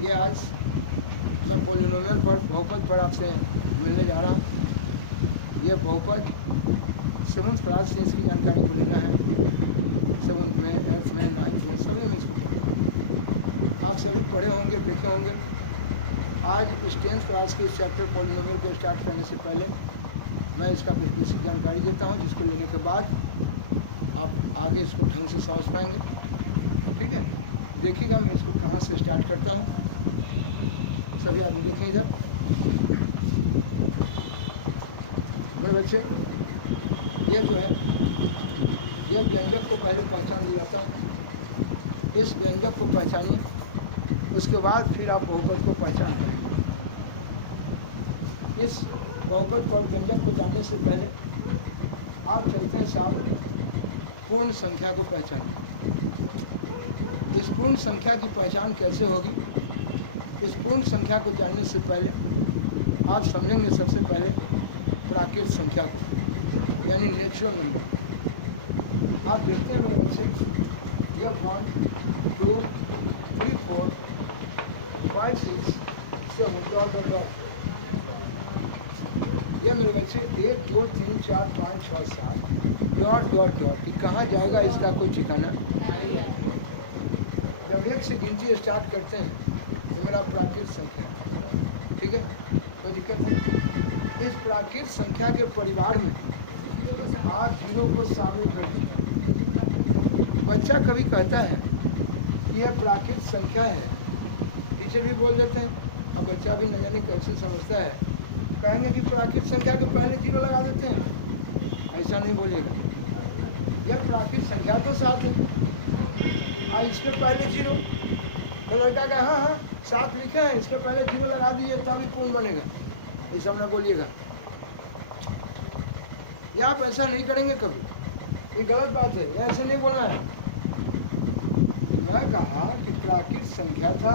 ये आज मैं पोलिनोमियल पर बहुपद पर आपसे मिलने जा रहा हूँ। ये बहुपद 7th क्लास से इसकी जानकारी को लेना है। 7th में, 8th में, 9th में, सभी में इसको आप सभी पढ़े होंगे, देखे होंगे। आज इस 10th क्लास के इस चैप्टर पोलिनोमियल को स्टार्ट करने से पहले मैं इसका बेसिक जानकारी देता हूँ, जिसको लेने के बाद आप आगे इसको ढंग से समझ पाएंगे। ठीक है, देखिएगा मैं इसको कहाँ से स्टार्ट करता हूँ। सभी आदमी देखें इधर। बड़े बच्चे, ये जो है यह व्यंजक को पहले पहचान लिया जाता है। इस व्यंजक को पहचानिए, उसके बाद फिर आप बहुपद को पहचान लें। इस बहुपद और व्यंजक को जानने से पहले आप चलते हैं सामने पूर्ण संख्या को पहचानिए। इस पूर्ण संख्या की पहचान कैसे होगी? इस पूर्ण संख्या को जानने से पहले आप समझेंगे सबसे पहले प्राकृत संख्या को, यानी नेचुरल नंबर। आप देखते हैं मेरे बच्चे, यह 1 2 3 4 5 6 7 डॉट। यह मेरे बच्चे 1 2 3 4 5 6 7 डॉट डॉट डॉट। कि कहाँ जाएगा इसका कोई ठिकाना। जब एक से गिनती स्टार्ट करते हैं तो मेरा प्राकृत संख्या, ठीक है, कोई दिक्कत नहीं। इस प्राकृत संख्या के परिवार में आप 0 को शामिल कर दीजिए। बच्चा कभी कहता है कि यह प्राकृत संख्या है, टीचर भी बोल देते हैं, अब बच्चा भी न जाने कैसे समझता है, कहेंगे कि प्राकृत संख्या के पहले 0 लगा देते हैं। ऐसा नहीं बोलिएगा, यह प्राकृत संख्या तो 7 है और इसके पहले 0, तो लड़का का हाँ 7 लिखा है, इसके पहले 0 लगा दीजिए तभी पूर्ण बनेगा। ऐसा ना बोलिएगा, या आप ऐसा नहीं करेंगे कभी, ये गलत बात है, या ऐसे नहीं बोलना है। मैं कहा कि प्राकृत संख्या था,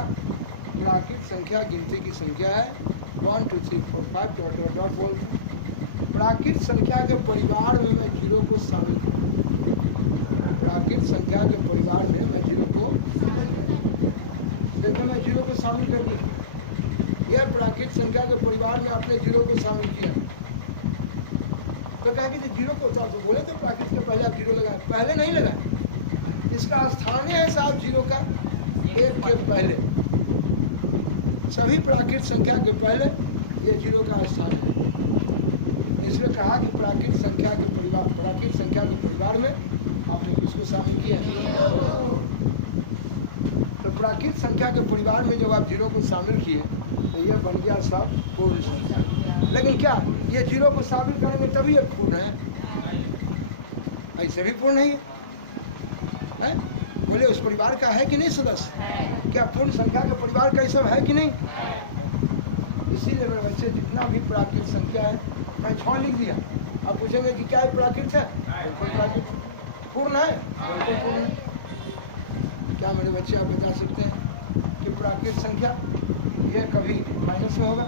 प्राकृत संख्या गिनती की संख्या है, 1 2 3 4 5 डॉट डॉट डॉट बोलते। प्राकृत संख्या के परिवार में मैं 0 को शामिल करूँ। प्राकृत संख्या के परिवार में मैं 0 को, देखो मैं 0 को शामिल कर दिया। यह प्राकृत संख्या के परिवार में आपने 0 को शामिल किया, तो कहा कि 0 को तो बोले तो प्राकृत के पहले आप 0 लगाए, पहले नहीं लगाए। इसका स्थान है साहब 0 का 1 के पहले। सभी प्राकृत संख्या के पहले ये 0 का स्थान है। इसलिए कहा कि प्राकृत संख्या के परिवार, प्राकृत संख्या के परिवार में आपने किसको शामिल किया? तो प्राकृत संख्या के परिवार में जब आप 0 को शामिल किए तो ये बन गया सब पूर्ण संख्या। लेकिन क्या ये 0 को शामिल करेंगे तभी ये पूर्ण है? ऐसे भी पूर्ण नहीं है। बोले उस परिवार का है कि नहीं सदस्य? क्या पूर्ण संख्या के परिवार का सब है कि नहीं? इसीलिए मेरे बच्चे जितना भी प्राकृत संख्या है, मैं 6 लिख दिया। आप पूछेंगे कि क्या है प्राकृत है? बिल्कुल प्राकृत पूर्ण है, बिल्कुल पूर्ण है। क्या मेरे बच्चे आप बता सकते हैं कि प्राकृत संख्या ये कभी माइनस में होगा?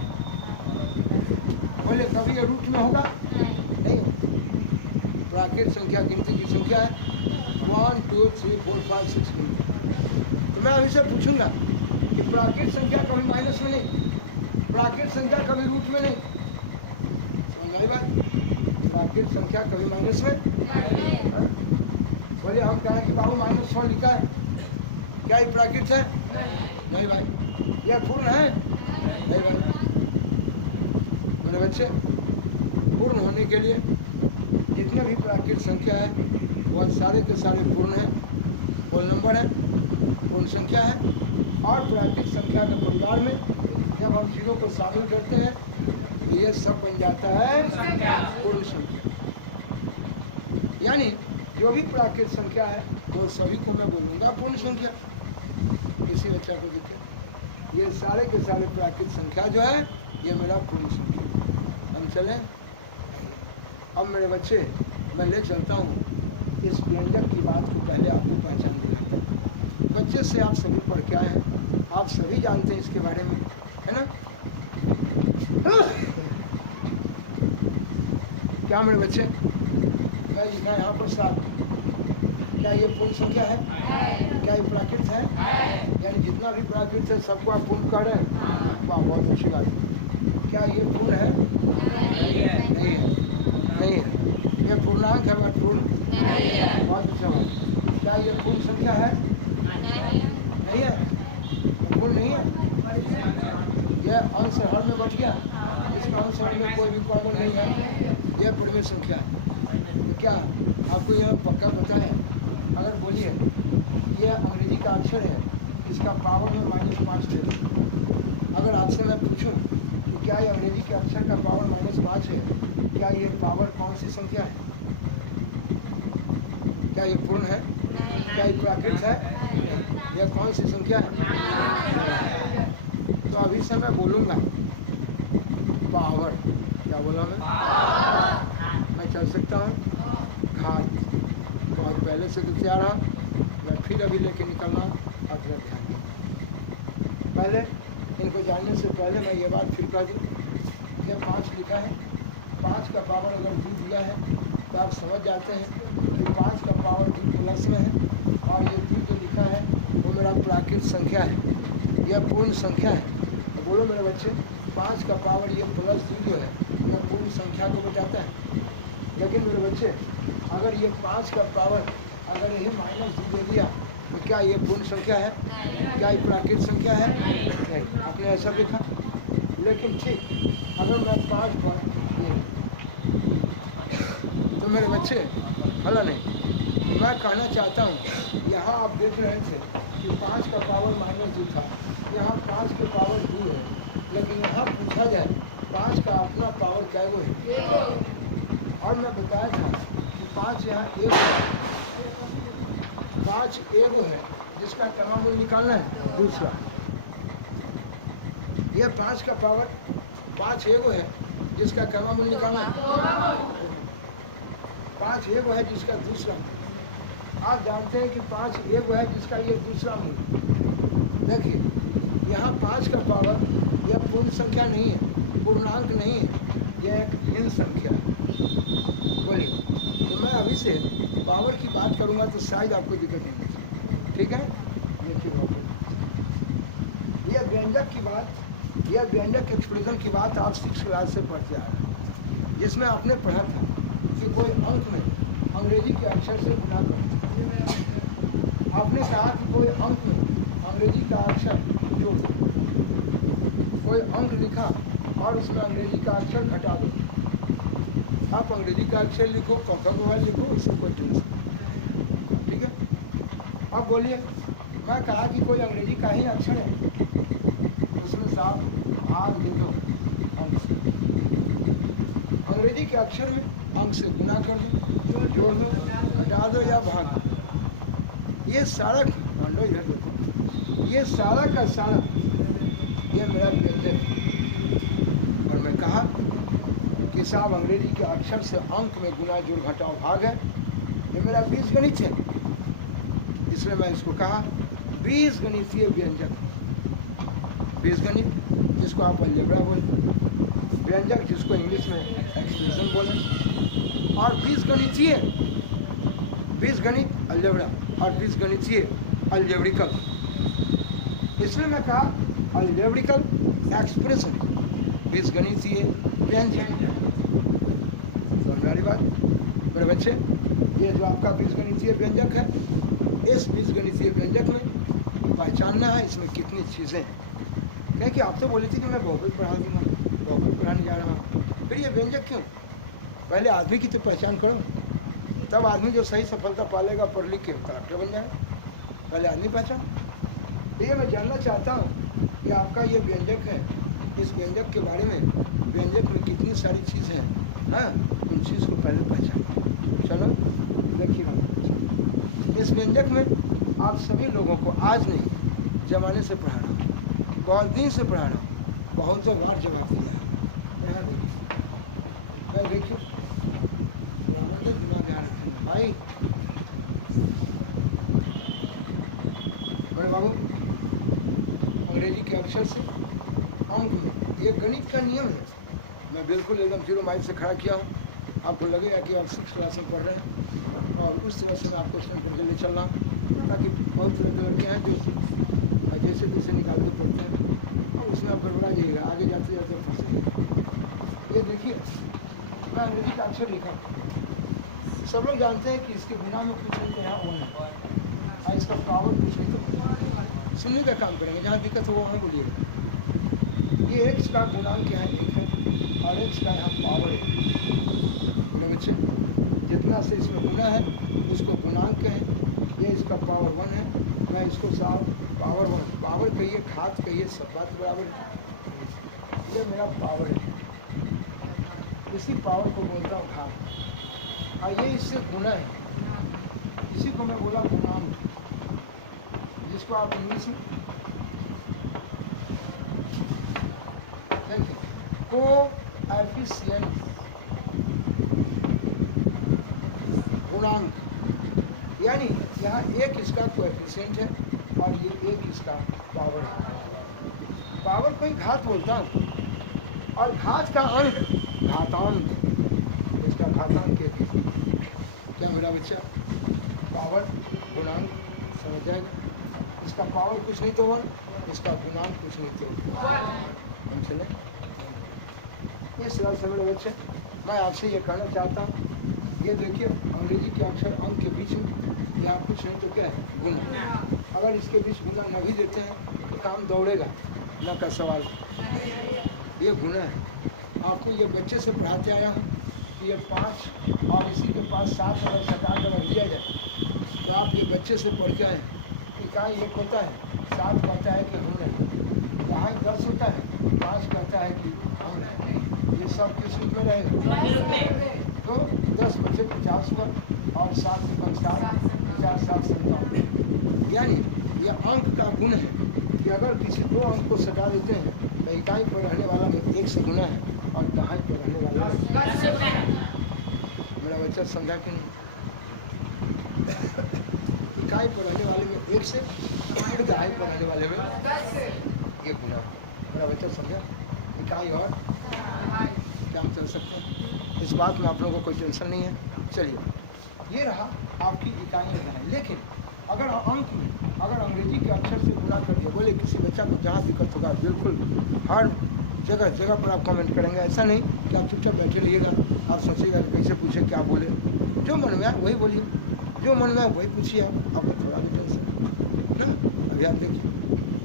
बोले कभी ये रूट में होगा? नहीं। प्राकृत संख्या गिनती की संख्या है 1 2 3 4 5 6। तो मैं अभी से पूछूंगा कि प्राकृत संख्या कभी माइनस में नहीं, प्राकृत संख्या कभी रूट में नहीं। समझ आई बात? प्राकृत संख्या कभी माइनस में, बोले हम कहें कि बाबू -100 लिखा है, क्या ये प्राकृत है? नहीं भाई। यह पूर्ण है? नहीं भाई। मेरे बच्चे, पूर्ण होने के लिए जितने भी प्राकृत संख्या है वह सारे के सारे पूर्ण है, होल नंबर है, पूर्ण संख्या है। और प्राकृत संख्या के परिवार में जब हम 0 को शामिल करते हैं तो ये सब बन जाता है पूर्ण संख्या। यानी जो भी प्राकृत संख्या है वो सभी को मैं बोलूँगा पूर्ण संख्या। इसी बच्चा को देखिए, ये सारे के सारे प्राकृत संख्या जो है ये मेरा पूर्ण संख्या। हम चलें अब मेरे बच्चे, मैं ले चलता हूँ इस व्यंजक की बात को पहले आपको पहचान दिलाता। बच्चे से आप सभी पढ़ के आए हैं, आप सभी जानते हैं इसके बारे में, है ना? क्या मेरे बच्चे, मैं यहाँ पर साथ, क्या ये पूर्ण संख्या है? क्या ये प्राकृत है? यानी जितना भी प्राकृत है सबको आप पूर्ण कर रहे हैं। वाह, बहुत अच्छी बात है। क्या ये पूर्ण है? नहीं है। ये पूर्णांक है वह पूर्ण? बहुत अच्छा बात। क्या ये पूर्ण संख्या है? नहीं है, पूर्ण नहीं है। यह अंश हर में बढ़ गया, इसका अंश हर में कोई भी कॉमन नहीं है, यह पूर्ण संख्या है। तो क्या आपको यह पक्का पता है? अगर बोलिए यह अंग्रेजी का अक्षर है, इसका पावर में -5 दे दो। अगर आपसे मैं पूछूं कि क्या ये अंग्रेजी के अक्षर का पावर -5 है, क्या ये पावर कौन सी संख्या है? क्या ये पूर्ण है? क्या ये प्राकृत है? यह कौन सी संख्या है? तो अभी से मैं बोलूँगा पावर। क्या बोला मैं चल सकता हूँ घात। तो आज पहले से तो तैयार रहा, मैं फिर अभी लेके निकलना अगला ध्यान। पहले इनको जानने से पहले मैं ये बात फिर कह दूँ, यह 5 लिखा है, 5 का पावर अगर 2 दिया है तो आप समझ जाते हैं कि 5 का पावर 2 प्लस में है, और ये 2 जो लिखा है वो मेरा प्राकृत संख्या है, यह पूर्ण संख्या है। तो बोलो मेरे बच्चे, 5 का पावर ये प्लस 2 जो है यह पूर्ण संख्या को बताता है। लेकिन मेरे बच्चे, अगर ये 5 का पावर अगर यही -2 दे दिया तो क्या ये पूर्ण संख्या है? क्या ये प्राकृत संख्या है? नहीं। आपने ऐसा लिखा। लेकिन ठीक, अगर मैं 5 पर तो मेरे बच्चे भला नहीं, मैं कहना चाहता हूँ, यहाँ आप देख रहे थे कि 5 का पावर -2 था, यहाँ 5 के पावर 2 है, लेकिन यहाँ पूछा जाए 5 का अपना पावर क्या है? और मैं बताया था कि 5 यहाँ 1 है, 5 1 है, जिसका तमाम मूल्य निकालना है दूसरा। ये 5 का पावर 5 1 है, जिसका तमाम मूल्य निकालना है 5 1 है, जिसका दूसरा। आप जानते हैं कि 5 1 है, जिसका ये दूसरा मूल्य। देखिए यहाँ 5 का पावर यह पूर्ण संख्या नहीं है, पूर्णांक नहीं है, यह एक भिन्न संख्या है। बोलिए, तो मैं अभी से पावर की बात करूंगा तो शायद आपको दिक्कत नहीं होगी। ठीक है, देखिए यह व्यंजक की बात, यह व्यंजक एक्सप्रेशन की बात आप 6 क्लास से पढ़ते आ रहे हैं, जिसमें आपने पढ़ा था कि कोई अंक में अंग्रेजी के अक्षर से गुना करते। आपने कहा कि कोई अंक में अंग्रेजी का अक्षर जोड़ दो, कोई अंक लिखा और उसमें अंग्रेजी का अक्षर घटा दो। आप अंग्रेजी का अक्षर लिखो, कॉका लिखो, उससे कोई टेंशन। ठीक है, अब बोलिए, मैं कहा कि कोई अंग्रेजी का ही अक्षर है, उसमें साफ भाग दे दो अंक से। अंग्रेजी के अक्षर में अंक से गुना कर दो, जोड़ दो, घटा दो या भाग दो। ये सारा मान लो इधर देखो, ये सारा का सारा ये मेरा व्यंजक है। और मैं कहा कि साहब अंग्रेजी के अक्षर से अंक में गुना जोड़ घटाओ भाग है, ये मेरा बीजगणित है। इसलिए मैं इसको कहा बीजगणितीय व्यंजक। बीजगणित जिसको आप अलजेब्रा बोले, व्यंजक जिसको इंग्लिश में एक्सप्रेशन बोले, और बीजगणितीय बीजगणित अलजेब्रा और बीजगणितीय अलजेब्रिकल। इसलिए मैं कहा अलजेब्रिकल एक्सप्रेशन, बीजगणितीय व्यंजक। समझ बात मेरे बच्चे? ये जो आपका बीजगणितीय व्यंजक है, इस बीजगणितीय व्यंजक में पहचानना है इसमें कितनी चीज़ें हैं। क्या कि आप तो बोली थी कि मैं बहुपद पढ़ा दूंगा, बहुपद पढ़ाने जा रहा हूँ, फिर ये व्यंजक क्यों? पहले आदमी की तो पहचान करो, तब आदमी जो सही सफलता पालेगा पढ़ लिख के कलेक्टर बन जाएगा। पहले आदमी पहचान। ये मैं जानना चाहता हूँ कि आपका ये व्यंजक है, इस व्यंजक के बारे में, व्यंजक में कितनी सारी चीज़ हैं, हाँ, उन चीज़ को पहले पहचान। चलो देखिए, इस व्यंजक में आप सभी लोगों को आज नहीं, जमाने से पढ़ा रहा हूँ, बहुत दिन से पढ़ा रहा हूँ, बहुत से बार जवाब दिया है। यहाँ देखिए दिमाग आ रहा है भाई, बड़े बाबू, अंग्रेजी के अक्षर से अंक में ये गणित का नियम है। मैं बिल्कुल एकदम 0 माइल से खड़ा किया हूँ, आपको लगेगा कि आप 6 क्लास में पढ़ रहे हैं, और उस तरह से मैं आपको स्टैंड करके ले चल रहा हूँ, ताकि बहुत तरह के लड़के हैं जो जैसे जैसे निकाल के पढ़ते हैं और उसमें आप गड़बड़ा जाइएगा, आगे जाते जाते फंसेंगे। ये देखिए मैं अंग्रेजी का अक्षर लिखा, सब लोग जानते हैं कि इसके बिना में कुछ नहीं, यहाँ ऑन है और इसका पावर कुछ नहीं, तो सुनने का काम करेंगे, जहाँ दिक्कत हो वहाँ बोलिएगा। ये एक्स का गुणांक यहाँ एक है और एक्स का यहाँ पावर है बच्चे, जितना से इसमें गुना है उसको गुणांक है, ये इसका पावर 1 है, मैं इसको साफ पावर 1, पावर कहिए घात कहिए सब बात बराबर है। ये मेरा पावर है, इसी पावर को बोलता हूँ घात, और ये इससे गुना है, इसी को मैं बोला गुणांक, जिसको आप इंग्लिश में कोएफिशिएंट गुणांक, यानी यहाँ एक इसका कोएफिशिएंट है और ये एक इसका पावर है। पावर को ही घात बोलता हूँ, और घात का अंक घातांक, इसका घातांक एक है। क्या मेरा बच्चा पावर गुणांक समझ जाएगा, इसका पावर कुछ नहीं तो 1, इसका गुणांक कुछ नहीं तो हम चले। ये सवाल समझ बच्चे, मैं आपसे ये कहना चाहता हूँ, ये देखिए अंग्रेजी के अक्षर अंक के बीच में यहाँ कुछ नहीं तो क्या है गुना, अगर इसके बीच गुना न भी देते हैं तो काम दौड़ेगा न का सवाल, ये गुना है। आपको ये बच्चे से पढ़ाते आया हूँ कि ये 5 और इसी के पास 7 अगर सटा कर रख दिया जाए तो आप ये बच्चे से पढ़ के आए कि कहाँ एक होता है 7 कहता है कि हम नहीं, कहाँ 10 होता है 5 कहता है कि हम नहीं, ये सब किस रूप में रहेगा, तो 10 बचे 50 पर और 7 से 50, 50 7 57, यानी यह अंक का गुण है कि अगर किसी 2 अंक को सटा देते हैं तो इकाई पर रहने वाला में 1 से गुना है और दहाई पर रहने वाला मेरा बच्चा समझा कि नहीं, इकाई पर रहने वाले में 1 से और दहाई पर रहने वाले में 1 गुना, मेरा बच्चा समझा, इकाई और क्या हम चल सकते हैं, इस बात में आप लोगों को कोई टेंशन नहीं है। चलिए ये रहा आपकी इकाइयाँ हैं, लेकिन अगर अंक में अगर अंग्रेजी के अक्षर से गुना कर दिया, बोले किसी बच्चा को जहाँ दिक्कत होगा बिल्कुल हर जगह पर आप कमेंट करेंगे, ऐसा नहीं कि आप चुपचाप बैठे रहिएगा, आप सोचिएगा कि कैसे पूछे क्या बोले, जो मन में आए वही बोलिए, जो मन में आए वही पूछिए, आपको थोड़ा भी टेंशन ना। अभी आप देखिए,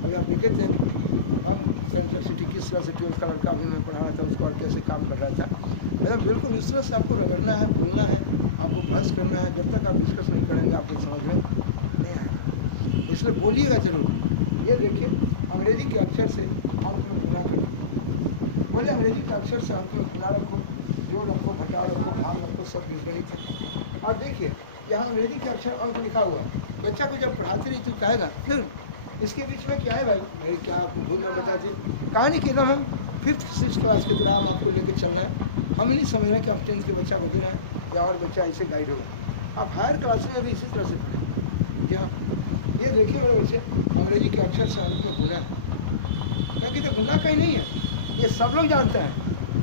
अभी आप देखे थे हम सेंट्रल सिटी किस तरह से 12th का लड़का अभी मैं पढ़ा रहा था उसको और कैसे काम कर रहा था, मतलब बिल्कुल इस तरह से आपको रगड़ना है, बोलना है, आपको बहस करना है, जब तक आप डिस्कस नहीं करेंगे आपको समझ में नहीं आएगा, इसलिए बोलिएगा जरूर। ये देखिए अंग्रेजी के अक्षर से अंक में गुना करो, बोले अंग्रेजी के अक्षर से अंक में गुना रखो, जोड़ रखो, घटाव रखो, भाग रखो, सब बीजगणित है। और देखिए यहाँ अंग्रेजी के अक्षर अंक लिखा हुआ है, बच्चा को जब पढ़ाते रही तो कहेगा फिर इसके बीच में क्या है भाई, मेरी क्या आपको भूल में बता दी कहानी की ना, हम 5th 6th क्लास के तरह हम आपको लेकर चल रहे हैं, हम नहीं समझ रहे हैं कि आप 10th के बच्चा को दे रहे हैं या और बच्चा ऐसे गाइड होगा, आप हायर क्लास में भी इसी तरह से पढ़ें। क्या ये देखिए मेरे बच्चे अंग्रेजी के अक्षर से अंक में गुना है, क्योंकि तो गुना का ही नहीं है, ये सब लोग जानते हैं।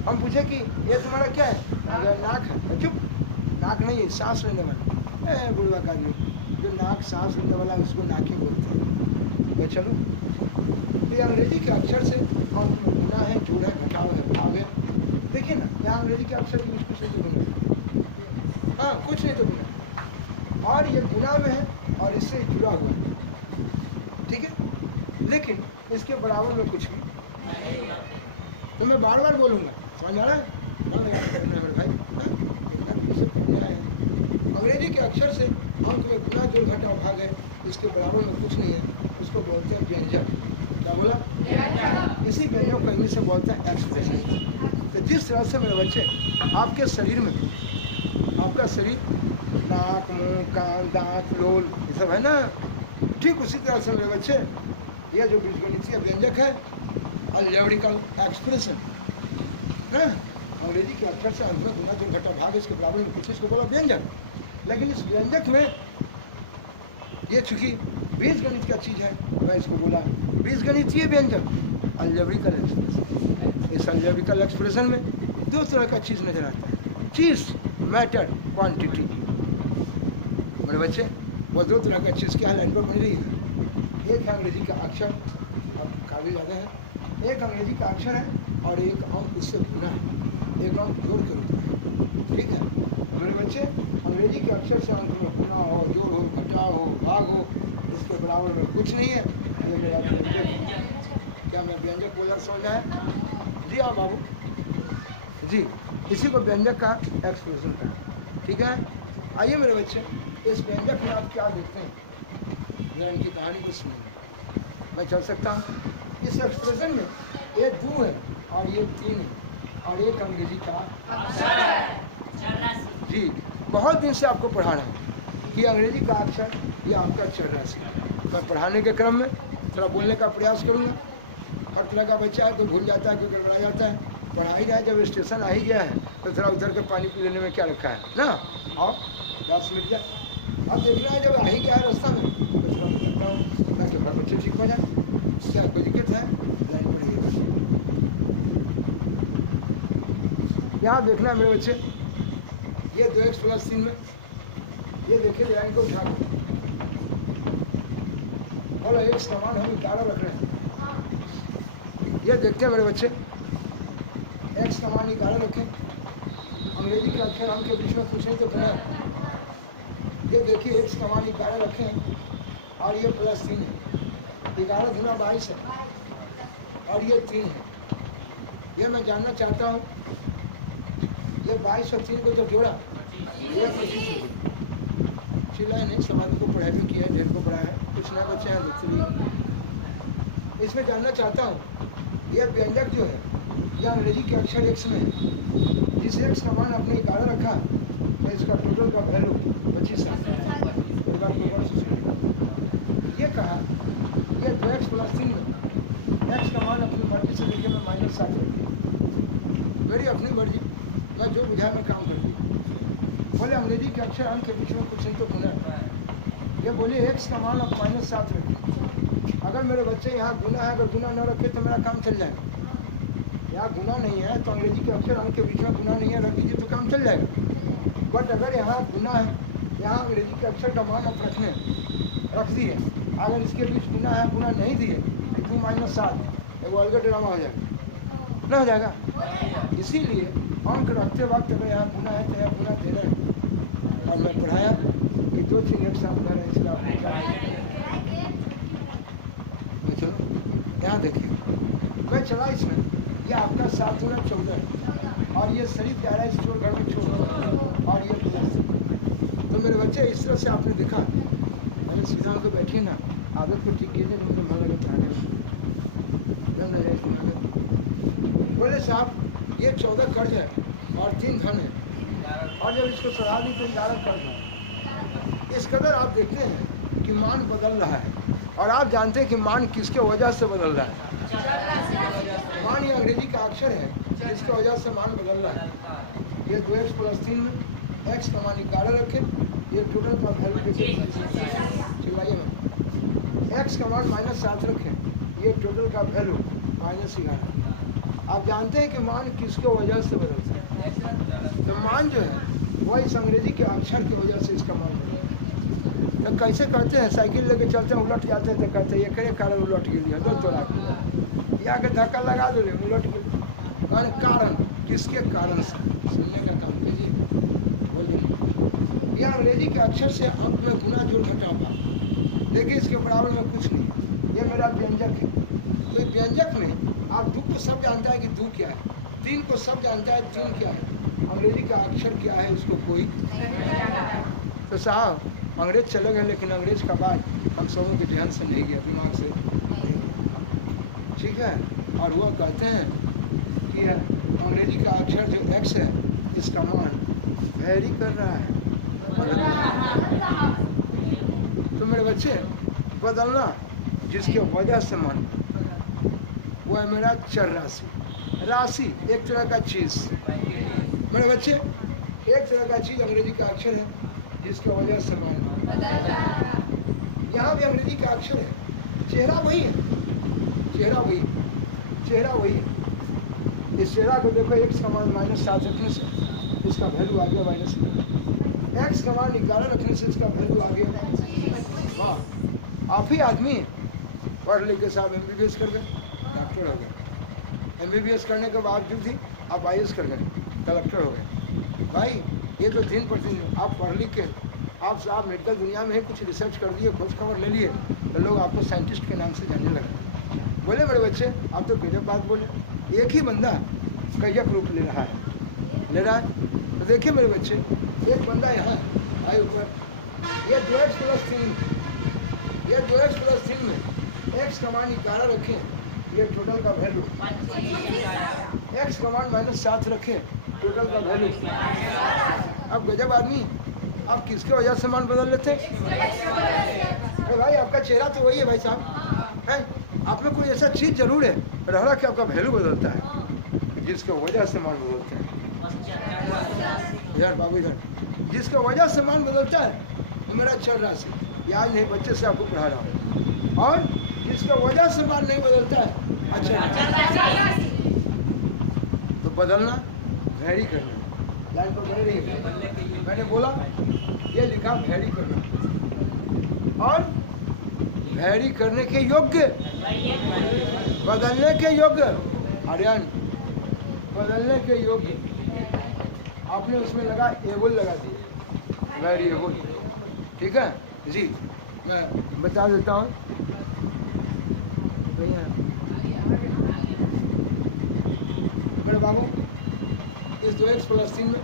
हम पूछे कि ये तुम्हारा क्या है, अगर नाक है, चुप, नाक नहीं है, सांस लेने वाला, बुढ़वा का आदमी जो नाक सांस लेने वाला है उसको नाक ही बोलते हैं। चलो तो ये अंग्रेजी के अक्षर से अंक में गुना है, जोड़ है, घटाव है, भाग है। देखिए ना यहाँ अंग्रेजी के अक्षर के बीच कुछ नहीं तो गुना, हाँ कुछ नहीं तो गुना, और ये गुना में है और इससे जुड़ा हुआ है, ठीक है, लेकिन इसके बराबर में कुछ नहीं, तो मैं बार बार बोलूँगा, समझ आ रहा है भाई, अंग्रेजी के अक्षर से अंक में गुना जोड़ घटाव भाग है, इसके बराबर में कुछ नहीं है, उसको बोलते हैं व्यंजक। क्या बोला? इसी व्यंजक को इंग्लिश में बोलते हैं एक्सप्रेशन। तो जिस तरह से मेरे बच्चे आपके शरीर में, आपका शरीर नाक, मुंह, कान, दांत, लोल ये सब है ना, ठीक उसी तरह से मेरे बच्चे यह जो बीजगणितीय व्यंजक है अलजेब्रिकल एक्सप्रेशन ना, अंग्रेजी के अक्षर से अंक में गुना जोड़ घटाव भाग इसके बराबर में कुछ, इसको बोला व्यंजक। लेकिन इस व्यंजक में ये चूंकि बीजगणित का चीज़ है, मैं इसको बोला बीजगणितीय व्यंजक अलजेब्रिकल एक्सप्रेशन। इस अलजेब्रिकल एक्सप्रेशन में 2 तरह का चीज़ नजर आता है, चीज़, मैटर, क्वांटिटी। मेरे बच्चे वो 2 तरह का चीज़ क्या लाइन पर बन रही है, एक है अंग्रेजी का अक्षर, अब काफ़ी ज़्यादा है, एक अंग्रेजी का अक्षर है और एक अंक उससे गुना है, एक अंक जोड़ के रूप में, ठीक है मेरे बच्चे। अंग्रेजी के अक्षर से अंक में गुना हो, जोड़ हो, घटाव हो, भाग हो, इसके बराबर में कुछ नहीं है। ये मेरा व्यंजक, क्या मैं व्यंजक बोला समझ आया जी? हाँ बाबू जी, इसी को व्यंजक का एक्सप्रेशन का, ठीक है। आइए मेरे बच्चे, इस व्यंजक में आप क्या देखते हैं, मैं इनकी कहानी को सुनिए। मैं चल सकता हूँ। इस एक्सप्रेशन में ये 2 है और ये 3 है और एक अंग्रेजी का अक्षर है जी। बहुत दिन से आपको पढ़ाना है कि अंग्रेजी का अक्षर ये आपका चर राशि। मैं पढ़ाने के क्रम में थोड़ा बोलने का प्रयास करूँगा। हर तरह का बच्चा है, कोई भूल जाता है, कोई गड़बड़ा जाता है। पढ़ा ही रहा है, जब स्टेशन आ ही गया है तो थोड़ा उधर के पानी पी लेने में क्या रखा है ना। और 10 मिनट जाए, अब देखना है जब आ ही गया है रास्ता में तो थोड़ा उतरता हूँ ताकि हर बच्चे ठीक हो जाए। क्या कोई दिक्कत है? लाइन पढ़िए। यहाँ देखना है मेरे बच्चे, ये 2x + 3 में ये देखिए लाइन को उठा बोलो एक समान हम 11 रख रहे हैं। ये देखते हैं मेरे बच्चे, x का मान 11 रखें। अंग्रेजी के अक्षर हम के बीच में पूछें तो क्या? ये देखिए x का मान 11 रखें और ये +3 है। 11 × 22 है और ये 3 है। ये मैं जानना चाहता हूँ, ये 22 और 3 को जब जोड़ा ये 25 हो। चिल्लाए नहीं, समाज को पढ़ाई भी किया है, ढेर को पढ़ा है, कुछ ना बच्चे हैं दूसरी। इसमें जानना चाहता हूँ, ये व्यंजक जो है यह अंग्रेजी के अक्षर x में है। जिस x का मान आपने 11 रखा तो इसका टोटल का वैल्यू 25 है। ये कहा ये 2x + 3 में x का मान अपनी मर्जी से लेके मैं -7 रखी, मेरी अपनी मर्जी, मैं जो बुझाया मैं काम करती। बोले अंग्रेजी के अक्षर अंक के बीच में कुछ नहीं तो गुना। ये बोले x का मान आप -7 रखें। अगर मेरे बच्चे यहाँ गुना है, अगर गुना न रखे तो मेरा काम चल जाएगा। यहाँ गुना नहीं है तो अंग्रेजी के अक्षर अंक के बीच में गुना नहीं है, रख दीजिए तो काम चल जाएगा। बट अगर यहाँ गुना है, यहाँ अंग्रेजी के अक्षर का मान आप रख दिए, अगर इसके बीच गुना है, गुना नहीं दिए, 2 - 7 वो अलग ड्रामा हो जाएगा, ना हो जाएगा। इसीलिए अंक रखते वक्त अगर यहाँ गुना है तो यहाँ गुना दे रहे हैं। और मैं पढ़ाया कि 2 चीज़ एक साथ उधर है, इसलिए आपने चलो यहाँ देखिए, मैं चला इसमें, ये आपका 7 × 14 है और ये शरीफ जा रहा है, इस चोर घर में छोड़ और ये प्लस। तो मेरे बच्चे इस तरह से आपने देखा, मैंने सीधा होकर बैठी ना, आदत को ठीक कीजिए, मुझे मन लगे पढ़ाने में। बोले साहब ये 14 कर्ज है और 3 धन है, और जब इसको चढ़ा दी तो 11 कर्ज है। इस कदर आप देखते हैं कि मान बदल रहा है, और आप जानते हैं कि मान किसके वजह से बदल रहा है। मान ये अंग्रेजी का अक्षर है जिसकी वजह से मान बदल रहा है। ये 2x + 3 में x का मान 11 रखें, ये टोटल का वैल्यू चिल्लाइए में, x का मान -7 रखें, ये टोटल का वैल्यू -11। आप जानते हैं कि मान किसके वजह से बदलता है? तो मान जो है वह इस अंग्रेजी के अक्षर की वजह से इसका मान बदलता है। तो कैसे करते हैं, साइकिल लेके चलते हैं, उलट जाते हैं तो कहते हैं ये करे कारण उलट गिरी है, 2 तोड़ा या के धक्का लगा दो रे उलट गिरी। कारण किसके कारण से, सुनने का काम कीजिए, बोलिए। यह अंग्रेजी के अक्षर से अंक में गुना जोड़ घटाव, देखिए इसके बराबर में कुछ नहीं। ये मेरा व्यंजक है, तो व्यंजक में आप 2 को सब जानता है कि 2 क्या है, 3 को सब जानता है 3 क्या है, अंग्रेजी का अक्षर क्या है उसको कोई। तो साहब अंग्रेज चले गए, लेकिन अंग्रेज का बात हम सबों के ध्यान से नहीं गया, दिमाग से, ठीक है। और वो कहते हैं कि अंग्रेजी का अक्षर जो x है इसका मान वेरी कर रहा है। तो मेरे बच्चे बदलना जिसके वजह से मान, वो है मेरा चर राशि। राशि एक तरह का चीज़, मेरे बच्चे एक तरह का चीज़ अंग्रेजी का अक्षर है जिसकी वजह से मान। यहाँ भी अंग्रेजी का अक्षर है, चेहरा वही है, चेहरा वही, चेहरा वही है। इस चेहरा को देखो, x का मान -7 रखने से इसका वैल्यू आ गया -11, x का मान 11 रखने से इसका वैल्यू आ गया। वाह, आप ही आदमी पढ़ लिख के साहब MBBS कर गए, डॉक्टर हो गए। MBBS करने के बावजूद ही आप IAS कर गए, कलेक्टर हो गए। भाई ये तो दिन प्रतिदिन आप पढ़ लिख के आप मेडिकल दुनिया में ही कुछ रिसर्च कर दिए, खोज खबर ले लिए, तो लोग आपको साइंटिस्ट के नाम से जानने लगे। बोले बड़े बच्चे आप तो गजब बात बोले, एक ही बंदा कईक रूप ले रहा है। तो देखिए मेरे बच्चे, एक बंदा यहाँ आए ऊपर, ये 2x+3, ये 2x+3 में x कमांड 11 रखें, ये टोटल का वैल्यू, x कमांड -7 रखें, टोटल का वैल्यू। अब गजब आदमी, आप किसके वजह से मान बदल लेते? अरे भाई आपका चेहरा तो वही है भाई साहब, है आप में कोई ऐसा चीज जरूर है रहा कि आपका वैल्यू बदलता है, जिसके वजह से मान बदलते हैं। यार बाबू इधर, जिसके वजह से मान बदलता है वो मेरा चल रहा है, याद नहीं बच्चे से आपको पढ़ा रहा हूँ। और जिसके वजह से मान नहीं बदलता है, अच्छा तो बदलना वैरी करना, लाइन पर बने रहिए। मैंने बोला ये लिखा वैरी करना, और वैरी करने के योग्य, बदलने के योग्य, आर्यन बदलने के योग्य, आपने उसमें लगा एबल लगा दिया, वेरी एबल, ठीक है जी। मैं बता देता हूँ, मेरे बाबू इस 2x+3 में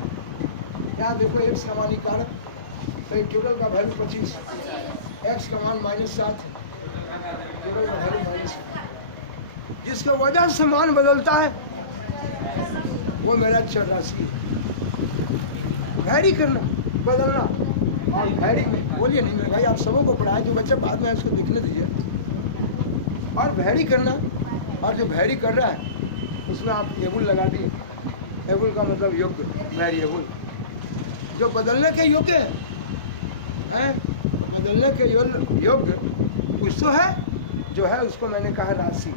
यहाँ देखो x का मान निकाल, तो टोटल का वैल्यू 25, x का मान -7, टोटल का वैल्यू -7। जिसके वजह से मान बदलता है वो मेरा चर राशि है। वैरी करना, बदलना, और वैरी में बोलिए नहीं मेरे भाई, आप सबों को पढ़ाए, जो बच्चा बाद में इसको दिखने दीजिए। और वैरी करना, और जो वैरी कर रहा है उसमें आप एबुल लगा दिए, एबुल का मतलब योग्य, वैरी एबुल। जो बदलने के योग्य है, बदलने के योग्य कुछ तो है, जो है उसको मैंने कहा राशि,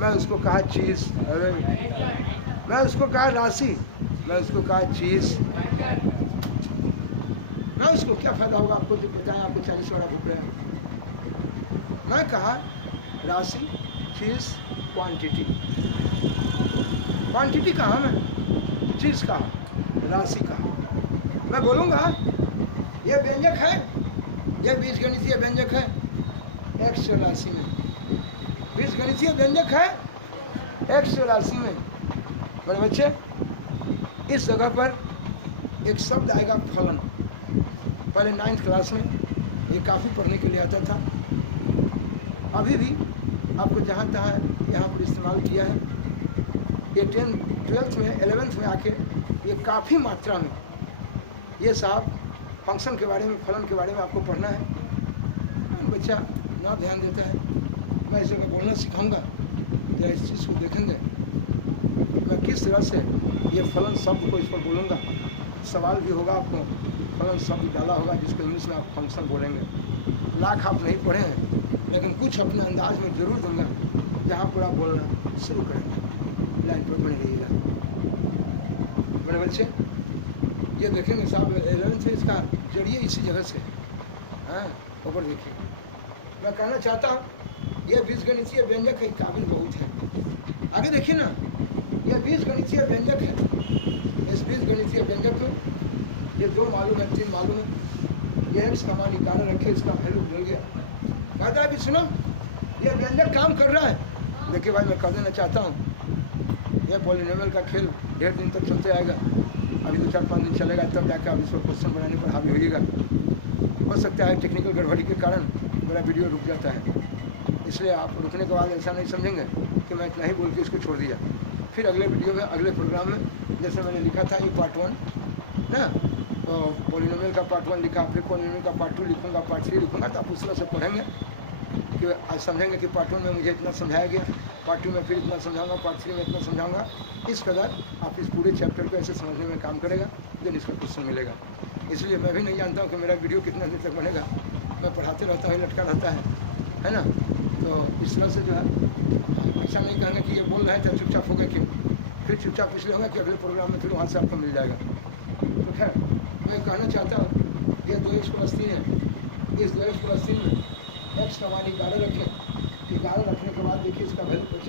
मैं उसको कहा चीज़, अरे मैं उसको कहा राशि, मैं उसको कहा चीज़। मैं उसको क्या फायदा होगा आपको जो बताएं, आपको 40 वाला भूख रहा है। मैं कहा राशि, चीज़, क्वांटिटी। क्वांटिटी कहा, मैं चीज़ कहा, राशि कहा। मैं बोलूँगा ये व्यंजक है, ये बीजगणितीय व्यंजक है, x राशि में, बीजगणितीय व्यंजक है x राशि में। मेरे बच्चे इस जगह पर एक शब्द आएगा फलन। पहले 9th क्लास में ये काफ़ी पढ़ने के लिए आता था, अभी भी आपको जहाँ तहाँ यहाँ पर इस्तेमाल किया है। ये 10th 12th में 11th में आके ये काफ़ी मात्रा में ये साहब फंक्शन के बारे में, फलन के बारे में आपको पढ़ना है। बच्चा ना ध्यान देता है, मैं इस जगह बोलना सिखाऊंगा, या इस चीज़ को देखेंगे मैं किस तरह से ये फलन शब्द को इस पर बोलूँगा। सवाल भी होगा, आपको फलन शब्द डाला होगा जिसको इंग्लिश में आप फंक्शन बोलेंगे। लाख आप नहीं पढ़े हैं, लेकिन कुछ अपने अंदाज में ज़रूर दूंगा, जहाँ पर आप बोलना शुरू करेंगे। लाइन पर बने रहिएगा मेरे बच्चे। ये देखेंगे साहब 11th में इसका जरिए इसी जगह से, हाँ ऊपर देखिए। मैं कहना चाहता हूँ ये बीजगणितीय व्यंजक है, काबिल बहुत है। आगे देखिए ना, ये बीजगणितीय व्यंजक है। इस बीजगणितीय व्यंजक में ये 2 मालूम है, 3 मालूम है। ये x का मान निकाल रखे, इसका वैल्यू मिल गया। कहता है अभी सुनो, ये व्यंजक काम कर रहा है। देखिए भाई मैं कह देना चाहता हूँ, ये पॉलिनोमियल का खेल 1.5 दिन तक चलते आएगा। अभी 2-4-5 दिन चलेगा, तब जाकर आप इसको क्वेश्चन बनाने पर हावी होइएगा। हो सकता है टेक्निकल गड़बड़ी के कारण मेरा वीडियो रुक जाता है, इसलिए आप रुकने के बाद ऐसा नहीं समझेंगे कि मैं इतना ही बोल के इसको छोड़ दिया। फिर अगले वीडियो में, अगले प्रोग्राम में, जैसे मैंने लिखा था ये पार्ट 1 ना, तो पॉलिनोमियल का पार्ट 1 लिखा, फिर पॉलिनोमियल का पार्ट 2 लिखूँगा, पार्ट 3 लिखूँगा। तो आप उस तरह से पढ़ेंगे कि आज समझेंगे कि पार्ट 1 में मुझे इतना समझाया गया, पार्ट 2 में फिर इतना समझाऊंगा, पार्ट 3 में इतना समझाऊंगा। इस कदर आप इस पूरे चैप्टर को ऐसे समझने में काम करेगा, देन इसका क्वेश्चन मिलेगा। इसलिए मैं भी नहीं जानता हूँ कि मेरा वीडियो कितना दिन तक बनेगा। मैं पढ़ाते रहता हूँ, लटका रहता है ना। तो इस तरह से जो है ऐसा नहीं कहना कि ये बोल रहे हैं तो चुपचाप हो गए, क्यों फिर चुपचाप इसलिए होगा कि अगले प्रोग्राम में फिर वहाँ से आपको मिल जाएगा। तो खैर मैं कहना चाहता हूँ ये 2x+3 है। इस 2x+3 में x का मान 11 रखें,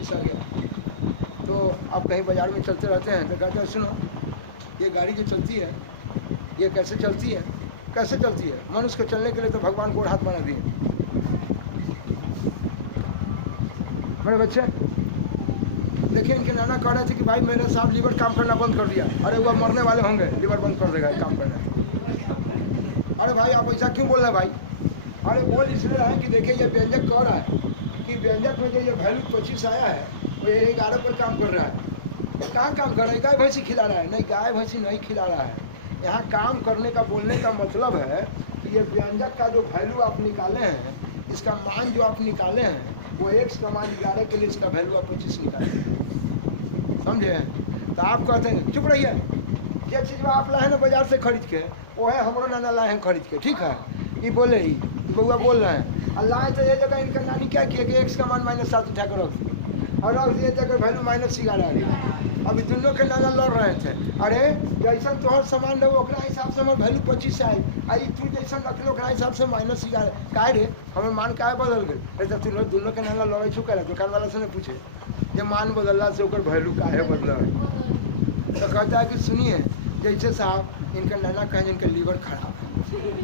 25 आ गया। तो आप कहीं बाजार में चलते रहते हैं तो कहते हैं सुनो, ये गाड़ी जो चलती है ये कैसे चलती है? कैसे चलती है? मनुष्य को चलने के लिए तो भगवान को हाथ बना दिए। मेरे बच्चे देखिए, इनके नाना कह रहे थे कि भाई मेरे साहब लीवर काम करना बंद कर दिया। अरे वह मरने वाले होंगे, लीवर बंद कर देगा काम करना। अरे भाई आप ऐसा क्यों बोल रहे हैं भाई? अरे बोल इसलिए रहे हैं कि देखिए ये व्यंजक कह रहा है कि व्यंजक में जो ये वैल्यू 25 आया है वो ये 11 पर काम कर रहा है। कहाँ काम कर रहा है? गाय भैंसी खिला रहा है? नहीं, गाय भैंसी नहीं खिला रहा है। यहाँ काम करने का बोलने का मतलब है कि ये व्यंजक का जो वैल्यू आप निकाले हैं, इसका मान जो आप निकाले हैं, वो x का मान 11 के लिए इसका वैल्यू आप 25 निकाले, समझे? तो आप कहते हैं चुप रहिए, ये चीज़ आप लाए ना बाजार से खरीद के, वो है हमारा नाना लाए हैं खरीद के, ठीक है? ये बोले ही बउआ बोल रहे हैं। अल्लाह तो ये जगह इनका नानी क्या किया कि x का मान -7 उठा कर रख दिया और रख दिए जगह वैल्यू -11 आ गई। अभी दोनों के नाना लड़ रहे थे, अरे जैसा तोहर सामान रहो ओकरा हिसाब से हमारे वैल्यू 25 आए, आई तू जैसा रख लो ओकरा हिसाब से -11 काहे रे हमें मान काहे बदल गए? अरे तब दोनों के नाना लड़े छू करे, दुकान वाला से ने पूछे ये मान बदलला से ओकर वैल्यू काहे बदला है? तो कहता है कि सुनिए, जैसे साहब इनका नाना कहें इनका लीवर खराब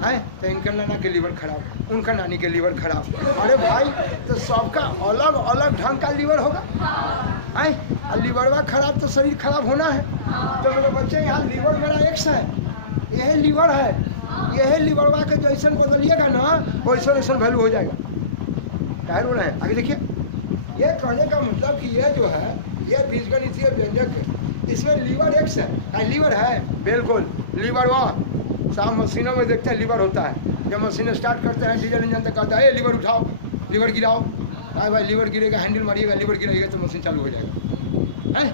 है, तो इनका नाना के लीवर खराब, उनका नानी के लीवर खराब। अरे भाई तो सबका अलग अलग ढंग का लीवर होगा, है? और लीवरवा खराब तो शरीर खराब होना है। तो मेरे बच्चे यहाँ लीवर मेरा एक्स है, यह लीवर है, यह लीवरवा के जैसन बदलिएगा ना वैसा वैसा वैल्यू हो जाएगा। क्या बोल रहे हैं? आगे देखिए, ये कहने का मतलब कि ये जो है ये बीजगणितीय व्यंजक है, इसमें लीवर एक्स है। लीवर है बिल्कुल, लीवर वह साहब मशीनों में देखते हैं लीवर होता है। जब मशीनें स्टार्ट करते हैं डीजल इंजन तक कहता है लीवर उठाओ, लीवर गिराओ, अरे भाई लीवर गिरेगा, हैंडल मारिएगा, लीवर गिराएगा तो मशीन चालू हो जाएगा, है?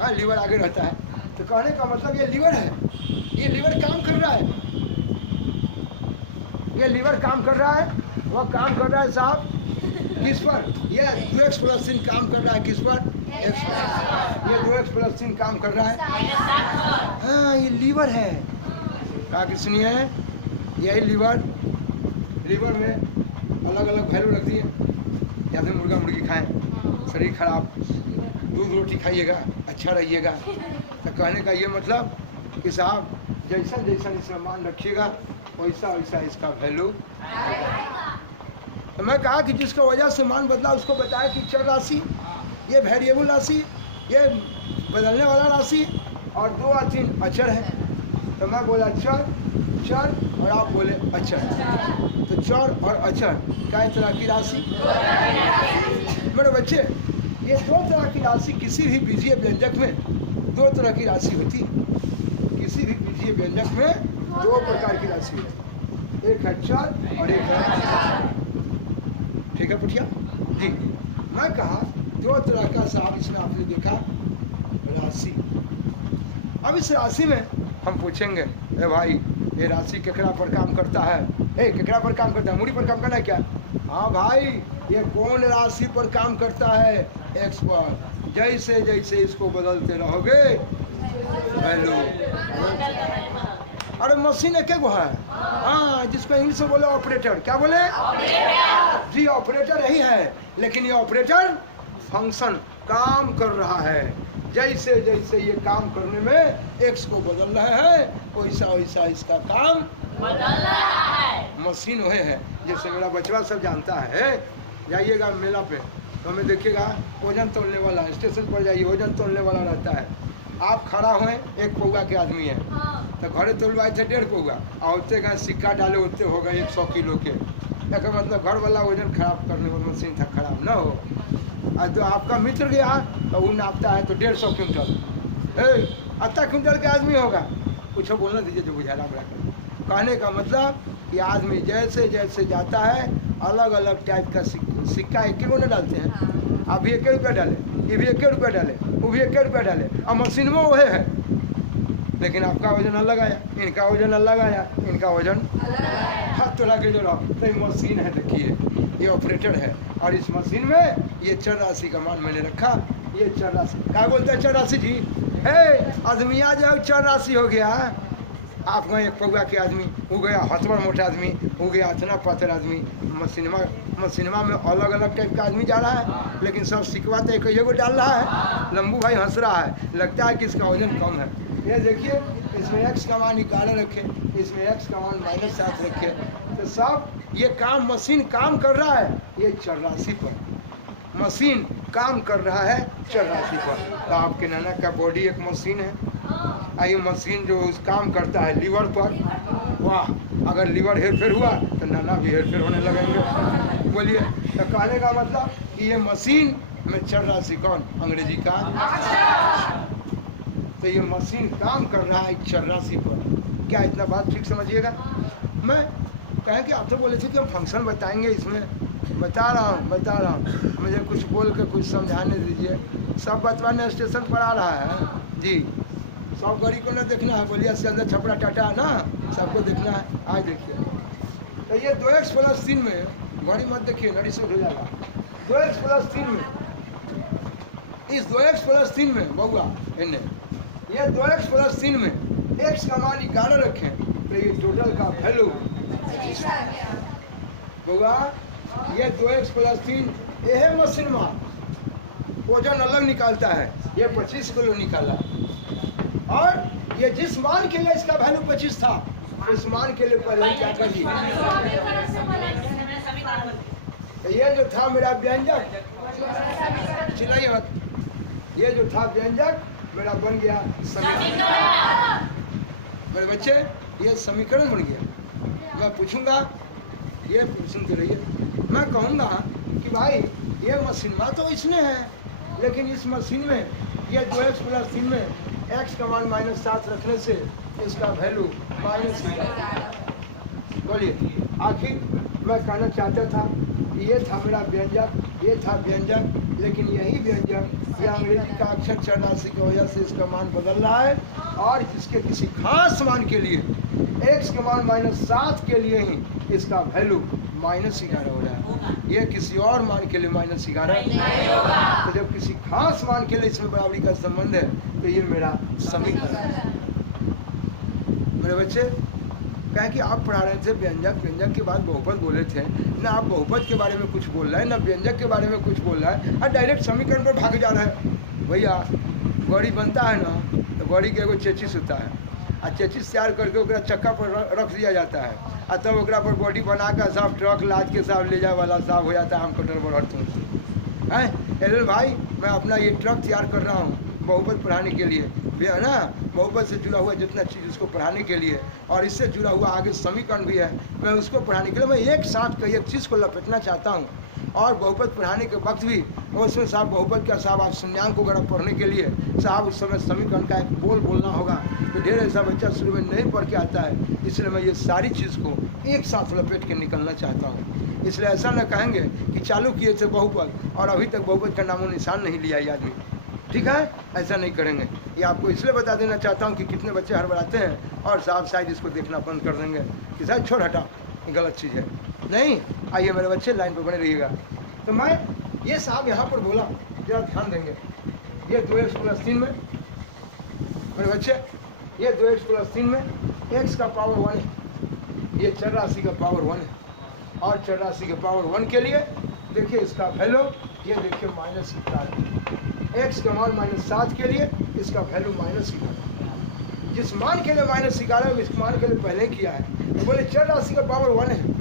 हाँ, लीवर आगे रहता है। तो कहने का मतलब ये लीवर है, ये लीवर काम कर रहा है, ये लीवर काम कर रहा है। वह काम कर रहा है साहब किस पर? ये 2x + 3 काम कर रहा है किस पर? x पर। ये 2x + 3 काम कर रहा है, हाँ ये लीवर है। कहा कि सुनिए, यही लीवर में अलग अलग वैल्यू रख दिए। या फिर मुर्गा मुर्गी खाएं, शरीर खराब, दूध रोटी खाइएगा अच्छा रहिएगा। तो कहने का ये मतलब कि साहब जैसा जैसा इसका मान रखिएगा वैसा वैसा इसका वैल्यू। तो मैं कहा कि जिसका वजह से मान बदला उसको बताया कि चर राशि, ये वेरिएबल राशि, ये बदलने वाला राशि और 2 और 3 अचर है। तो मैं बोला चर और आप बोले अचर। तो चर और अचर क्या तरह की राशि? मेरे बच्चे ये 2 तरह की राशि किसी भी बीजीय व्यंजक में 2 तरह की राशि होती है। किसी भी बीजीय व्यंजक में 2 प्रकार की राशि है, एक है चर और एक है, ठीक है पुटिया जी? मैं कहा 2 तरह का साहब इसमें आपने देखा राशि। अब इस राशि में हम पूछेंगे ए भाई ये राशि केकरा पर काम करता है? केकरा पर काम करता है? मूड़ी पर काम करना है क्या? हाँ भाई, ये कौन राशि पर काम करता है? एक्स पर। जैसे जैसे इसको बदलते रहोगे वैल्यू। अरे मशीन एक गो है, हाँ, जिसको इंग्लिश में बोले ऑपरेटर। क्या बोले? जी ऑपरेटर यही है, लेकिन ये ऑपरेटर फंक्शन काम कर रहा है। जैसे जैसे ये काम करने में एक्स को बदल रहा है वैसा वैसा इसका काम बदल रहा है। मशीन वह है, जैसे मेरा बचवा सब जानता है, जाइएगा मेला पे तो हमें देखिएगा वजन तोलने वाला, स्टेशन पर जाइए वजन तोलने वाला रहता है। आप खड़ा हुए 1 पौवा के आदमी है, तो घरे तोलवाए थे 1.5 पौवा, और उतने का सिक्का डाले उतने हो गए 100 किलो के। इसका मतलब घर वाला वजन खराब करने वाला मशीन था, खराब ना हो। और जो आपका मित्र गया तो वो नापता है तो 150 क्विंटल, अच्छा क्विंटल के आदमी होगा। कुछ बोलना दीजिए जो बुझा रहा। कहने का मतलब कि आदमी जैसे जैसे जाता है अलग अलग टाइप का सिक्का एक न डालते हैं। आप भी 1 रुपया डाले, ये भी 1 रुपया डाले, वो भी 1 रुपया डाले, और मशीन में वह है, लेकिन आपका वजन अलग आया, इनका वजन अलग आया, इनका वजन हाथ तो लगे जो रहो। तो ये मशीन है, देखिए ये ऑपरेटर है, और इस मशीन में ये चर राशि का मान मैंने रखा। ये चर राशि क्या बोलते हैं? चर राशि जी, आदमिया जो चर राशि हो गया, आप गए एक पौआ के आदमी, हो गया हथवर मोटा आदमी, हो गया इतना पत्थर आदमी। सिनेमा में अलग अलग टाइप का आदमी जा रहा है, लेकिन सब सिकवा तो एक ही को डाल रहा है। लंबू भाई हंस रहा है, लगता है कि इसका वजन कम है। ये देखिए, इसमें एक्स का मान निकाले रखे, इसमें एक्स का मान -7 रखे, तो सब ये काम मशीन काम कर रहा है। ये चर राशि पर मशीन काम कर रहा है, चर राशि पर। तो आपके नाना का बॉडी एक मशीन है, ये मशीन जो उस काम करता है लीवर पर। वाह, अगर लीवर हेरफेर हुआ तो नाना भी हेरफेर होने लगेंगे। बोलिए, तो कहने का मतलब कि ये मशीन में चर राशि कौन, अंग्रेजी का। तो ये मशीन काम कर रहा है चर राशि पर। क्या इतना बात ठीक समझिएगा। मैं कहें कि आप तो बोले थे कि हम फंक्शन बताएंगे, इसमें बता रहा हूँ, मुझे कुछ बोल के कुछ समझाने दीजिए। सब बचवाने स्टेशन पर आ रहा है जी, सब गाड़ी को ना देखना है। बोलिए सियालदह छपरा टाटा है ना, सबको देखना है। आज देखिए, तो ये 2x+3 में गाड़ी मत देखिए, गाड़ी से हो जाएगा। 2x+3 में, इस 2x+3 में बउआ इन्हें, ये 2x+3 में x का मान 11 रखें, तो ये टोटल का वैल्यू बउआ, ये 2x+3 ये है मशीन मान, वजन अलग निकालता है। ये 25 किलो निकाला, और ये जिस मान के लिए इसका वैल्यू 25 था, उस मान के लिए पहले क्या कर दिया। ये जो था मेरा व्यंजक, चिल्लाइए मत, ये जो था व्यंजक मेरा बन गया समीकरण। मेरे बच्चे, ये समीकरण बन गया। मैं पूछूंगा, ये सुनते रहिए, मैं कहूँगा कि भाई ये मशीन में तो इसमें है, लेकिन इस मशीन में ये 2x+3 में x का मान -7 रखने से इसका वैल्यू -11। बोलिए, आखिर मैं कहना चाहता था कि ये था मेरा व्यंजक, ये था व्यंजक, लेकिन यही व्यंजक ये अंग्रेजी का अक्षर चर राशि की वजह से इसका मान बदल रहा है, और इसके किसी खास मान के लिए x के मान -7 के लिए ही इसका वैल्यू -11 हो रहा है। ये किसी और मान के लिए -11 नहीं होगा। तो जब किसी खास मान के लिए इसमें बराबरी का संबंध है, तो ये मेरा समीकरण है। मेरे बच्चे, कहे कि आप पढ़ा रहे थे व्यंजक के बाद बहुपद बोले थे ना, आप बहुपद के बारे में कुछ बोल रहे हैं ना व्यंजक के बारे में कुछ बोल रहा है, और डायरेक्ट समीकरण पर भाग जा रहा है। भैया, गाड़ी बनता है ना, तो गाड़ी के एगो चेचिस होता है, और चेचिस तैयार करके ओकरा चक्का पर रख दिया जाता है, और तब ओकरा पर बॉडी बना कर साफ ट्रक लाद के साफ ले जाए वाला साफ हो जाता है। हम कटर बढ़ हैं, अरे भाई, मैं अपना ये ट्रक तैयार कर रहा हूँ बहुपद पढ़ाने के लिए, है ना, बहुपद से जुड़ा हुआ जितना चीज़ उसको पढ़ाने के लिए, और इससे जुड़ा हुआ आगे समीकरण भी है, मैं उसको पढ़ाने के लिए मैं एक साथ कई एक चीज़ को लपेटना चाहता हूँ। और बहुपद पढ़ाने के वक्त भी उसमें साहब बहुपद का साहब आप शून्यांक को अगर पढ़ने के लिए साहब उस समय समीकरण का एक बोलना होगा, तो ढेर ऐसा बच्चा शुरू में नहीं पढ़ के आता है। इसलिए मैं ये सारी चीज़ को एक साथ लपेट के निकलना चाहता हूँ। इसलिए ऐसा न कहेंगे कि चालू किए थे बहुपद और अभी तक बहुपद का नामो निशान नहीं लिया ये आदमी, ठीक है, ऐसा नहीं करेंगे। ये आपको इसलिए बता देना चाहता हूँ कि कितने बच्चे हड़बड़ाते हैं और साहब शायद इसको देखना बंद कर देंगे कि शायद छोड़ हटा, ये गलत चीज़ है। नहीं, आइए मेरे बच्चे लाइन पर बने रहिएगा। तो मैं ये साहब यहाँ पर बोला, जरा ध्यान देंगे, ये 2x+3 में मेरे बच्चे, ये 2x+3 में x का पावर 1 है, ये चर राशि का पावर 1 है, और चर राशि के पावर 1 के लिए देखिए इसका वैल्यू, ये देखिए -11, x का मान -7 के लिए इसका वैल्यू -11। जिस मान के लिए -11 इस मान के लिए पहले किया है, तो बोले चर राशि का पावर 1 है,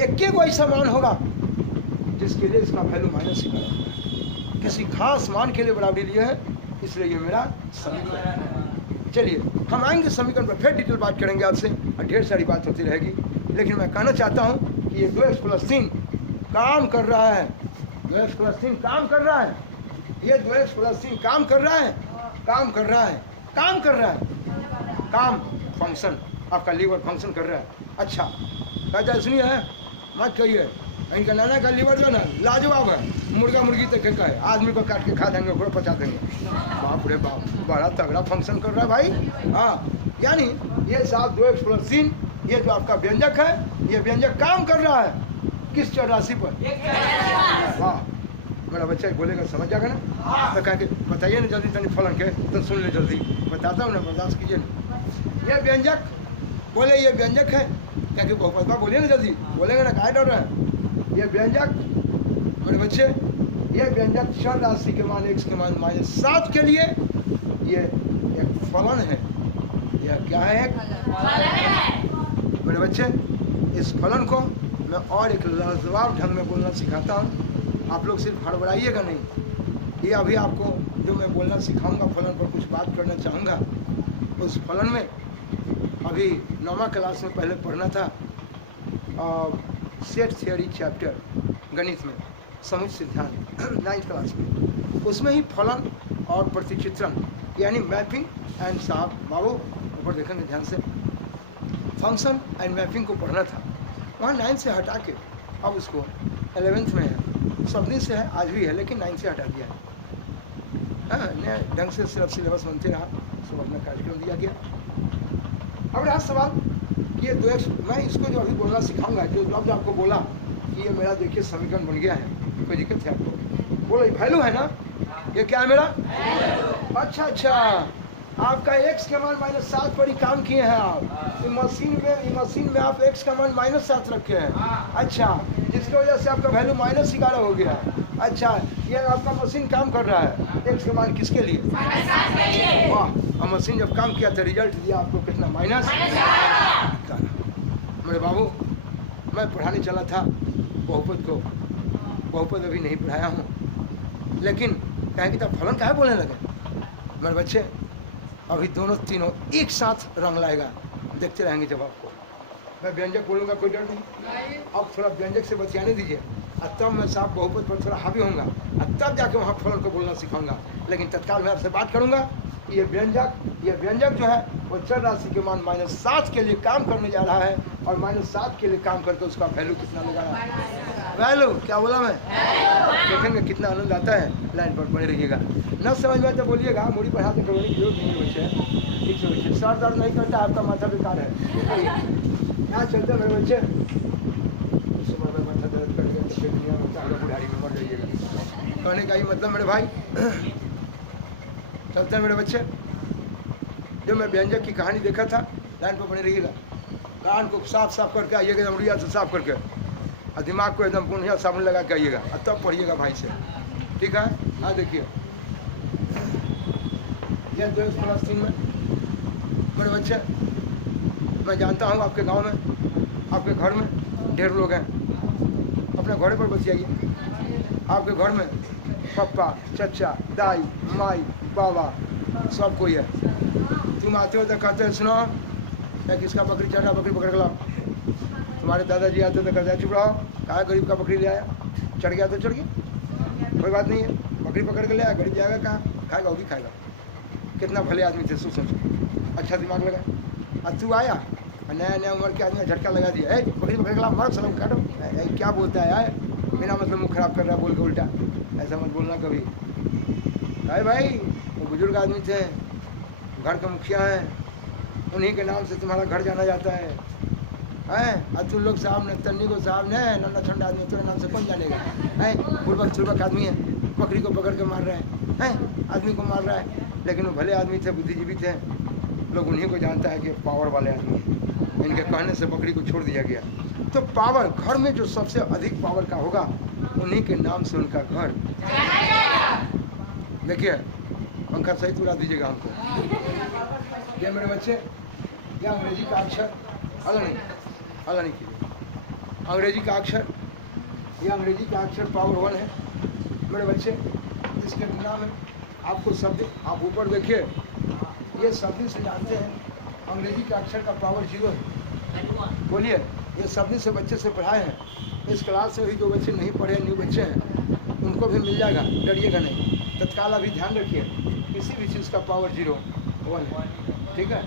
एक को ऐसा मान होगा जिसके लिए इसका वैल्यू -11 किसी खास मान के लिए बराबरी लिए है, इसलिए ये मेरा समीकरण। चलिए हम आएंगे समीकरण पर, फिर डिटेल बात करेंगे आपसे और ढेर सारी बात होती रहेगी। लेकिन मैं कहना चाहता हूँ कि ये 2x+3 काम कर रहा है, 2x+3 काम कर रहा है, ये 2x+3 काम कर रहा है, काम कर रहा है, काम कर रहा है, काम फंक्शन आपका लीवर फंक्शन कर रहा है। अच्छा कहता सुनिए है, मत कहिए, इनका नाना का लीवर जो ना लाजवाब है, मुर्गा मुर्गी तक का है, आदमी को काट के खा देंगे, घोड़ा पचा देंगे। बाप रे बाप, बड़ा तगड़ा फंक्शन कर रहा है भाई। हाँ, यानी ये साहब 2x+3 ये जो आपका व्यंजक है, ये व्यंजक काम कर रहा है किस चर राशि पर? वाह, मेरा बच्चा बोलेगा समझ जाएगा ना। तो कह के बताइए ना जल्दी, तनी फलन के तो सुन ले जल्दी, बताता हूँ ना, बर्दाश्त कीजिए ना। ये व्यंजक बोले ये व्यंजक है, क्या कि बहुपद बोलिए ना जल्दी, बोलेंगे ना, काहे डर रहे हैं। ये व्यंजक मेरे बच्चे, ये व्यंजक चर राशि के मान x के मान -7 के लिए ये एक फलन है। यह क्या है? एक फलन है मेरे बच्चे। इस फलन को मैं और एक लाजवाब ढंग में बोलना सिखाता हूँ, आप लोग सिर्फ हड़बड़ाइएगा नहीं। ये अभी आपको जो मैं बोलना सिखाऊंगा फलन पर कुछ बात करना चाहूँगा। उस फलन में अभी 9वां क्लास में पहले पढ़ना था सेट थियोरी चैप्टर गणित में, समुच्चय सिद्धांत 9th क्लास में, उसमें ही फलन और प्रतिचित्रण यानी मैपिंग एंड साहब बाबू ऊपर देखेंगे ध्यान से, फंक्शन एंड मैपिंग को पढ़ना था। वहाँ 9 से हटा के अब उसको 11th में है, सबनी से है आज भी है, लेकिन 9 से हटा दिया है। हाँ, नया ढंग से सिर्फ सिलेबस बनते रहा, सब अपना कार्यक्रम दिया गया। अब रहा सवाल कि ये 2x, मैं इसको जो अभी बोलना सिखाऊंगा, जो लफ्ज आपको बोला कि ये मेरा देखिए समीकरण बन गया है, कोई दिक्कत है आपको? बोलो ये वैल्यू है ना, ये क्या है मेरा? अच्छा, आपका x के मान -7 पर ही काम किए हैं आप। मशीन में आप x का मान -7 रखे हैं। अच्छा, जिसकी वजह से आपका वैल्यू -11 हो गया। अच्छा, ये आपका मशीन काम कर रहा है x के मान किसके लिए? वाह, और मशीन जब काम किया तो रिजल्ट दिया आपको कितना? -11। मेरे बाबू, मैं पढ़ाने चला था बहुपद को, बहुपद अभी नहीं पढ़ाया हूँ, लेकिन कहें कि तब फलन काहे बोलने लगे? मेरे बच्चे अभी दोनों तीनों एक साथ रंग लाएगा, देखते रहेंगे। जब आपको मैं व्यंजक बोलूँगा कोई डर नहीं, अब थोड़ा व्यंजक से बचाने दीजिए, और तब मैं साहब बहुपद पर थोड़ा हावी होऊंगा, और तब जाके वहाँ फलन को बोलना सिखाऊंगा। लेकिन तत्काल मैं आपसे बात करूँगा कि ये व्यंजक जो है वो चर राशि के मान -7 के लिए काम करने जा रहा है, और -7 के लिए काम करके उसका वैल्यू कितना लगा रहा है? वैल्यू क्या बोला मैं? देखेंगे कितना आनंद आता है। लाइन पर बने रहिएगा, न समझ में तो बोलिएगा, मुड़ी पर हाथ में करवाने की जरूरत नहीं बच्चे, ठीक से बच्चे, सर दर्द नहीं करता, आपका माथा बेकार है। यहाँ चलते मेरे बच्चे, उस समय में माथा दर्द कर गया तो फिर दुनिया में चाहे बुढ़ारी में मर जाइएगा। कहने का ये मतलब मेरे भाई, चलते हैं मेरे बच्चे। जब मैं व्यंजक की कहानी देखा था, लाइन पर बने रहिएगा, कान को साफ करके आइएगा, एकदम रुइया से साफ करके, और दिमाग को एकदम पुनिया साबुन लगा के आइएगा, और तब पढ़िएगा भाई से, ठीक है? हाँ देखिए, ये 2x+3 में मेरे बच्चे, मैं जानता हूँ आपके गांव में, आपके घर में ढेर लोग हैं, अपने घोड़े पर बच जाइए। आपके घर में पापा, चाचा, दाई, माई, बाबा सब कोई है। तुम आते हो तो कहते हैं सुनो, क्या किसका बकरी चढ़ा, बकरी पकड़ के लाओ। तुम्हारे दादाजी आते तो कहते हैं चुप रहो, कहा गरीब का बकरी ले आया, चढ़ गया तो चढ़ गया, कोई बात नहीं है, बकरी पकड़ के ले आया, गरीब जाएगा कहाँ, खाएगा वो भी खाएगा। कितना भले आदमी थे, सोचो, अच्छा दिमाग लगा। और तू आया नया उम्र के आदमी झटका लगा दिया, बकरी पकड़ के लाओ, मारो सलाम काटो, क्या बोलता है यार, बिना मतलब मुँह खराब कर रहा है बोल के उल्टा, ऐसा मत बोलना कभी। अरे भाई, वो बुजुर्ग आदमी थे, घर के मुखिया हैं, उन्हीं के नाम से तुम्हारा घर जाना जाता है। और तुम लोग साहब ने तन्नी को साहब ने नन्ना ठंडा आदमी, तुम्हारे नाम से कौन जानेगा? बुड़बक आदमी है, बकरी को पकड़ के मार रहे हैं, आदमी को मार रहा है। लेकिन वो भले आदमी थे, बुद्धिजीवी थे, लोग उन्हीं को जानता है कि पावर वाले आदमी हैं। इनके कहने से बकरी को छोड़ दिया गया। तो पावर, घर में जो सबसे अधिक पावर का होगा, उन्हीं के नाम से उनका घर। देखिए, पंखा सही उड़ा दीजिएगा हमको। ये मेरे बच्चे, ये अंग्रेजी का अक्षर हल्ला नहीं कीजिए। अंग्रेजी का अक्षर, ये अंग्रेजी का अक्षर पावर 1 है मेरे बच्चे। इसके बिना में आपको शब्द, आप ऊपर देखिए, ये शब्द से जानते हैं अंग्रेजी का अक्षर का पावर 0 है। बोलिए, ये शब्द से बच्चे से पढ़ाए हैं। इस क्लास से भी जो बच्चे नहीं पढ़े, न्यू बच्चे हैं, उनको भी मिल जाएगा, डरिएगा नहीं। तत्काल अभी ध्यान रखिए, किसी भी चीज़ का पावर 0 1 है, ठीक है?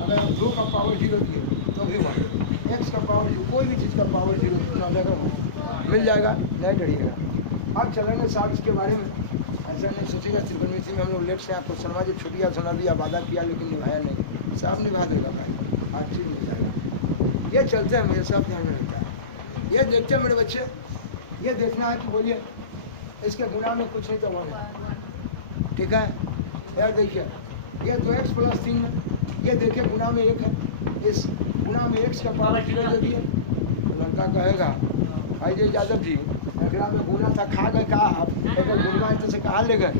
अगर हम 2 का पावर 0 दिए तो भी 1, x का पावर 0, कोई भी चीज़ का पावर 0 कितना जगह मिल जाएगा, नहीं डरिएगा। अब चलेंगे साहब इसके बारे में, ऐसा नहीं सोचिएगा त्रिकोणमिति में हम लोग लेट से आपको शर्मा जी छुट्टियाँ सुना दिया, वादा किया, लेकिन निभाया नहीं। साहब निभा देगा भाई, हर चीज़ मिल जाएगा। ये चलते हैं, मेरे साथ ध्यान में रहता है। ये देखते हैं मेरे बच्चे, ये देखना है कि बोलिए इसके गुना में कुछ नहीं तो 1 है, ठीक है? यार देखिए, ये 2x+3 में, ये देखिए गुना में 1 है, इस गुना में एक्स का पावर 0 दे दिए। लड़का कहेगा भाई जी यादव जी एकरा में गुना था खा गए का आप एक गुना तो से कहाँ ले गए?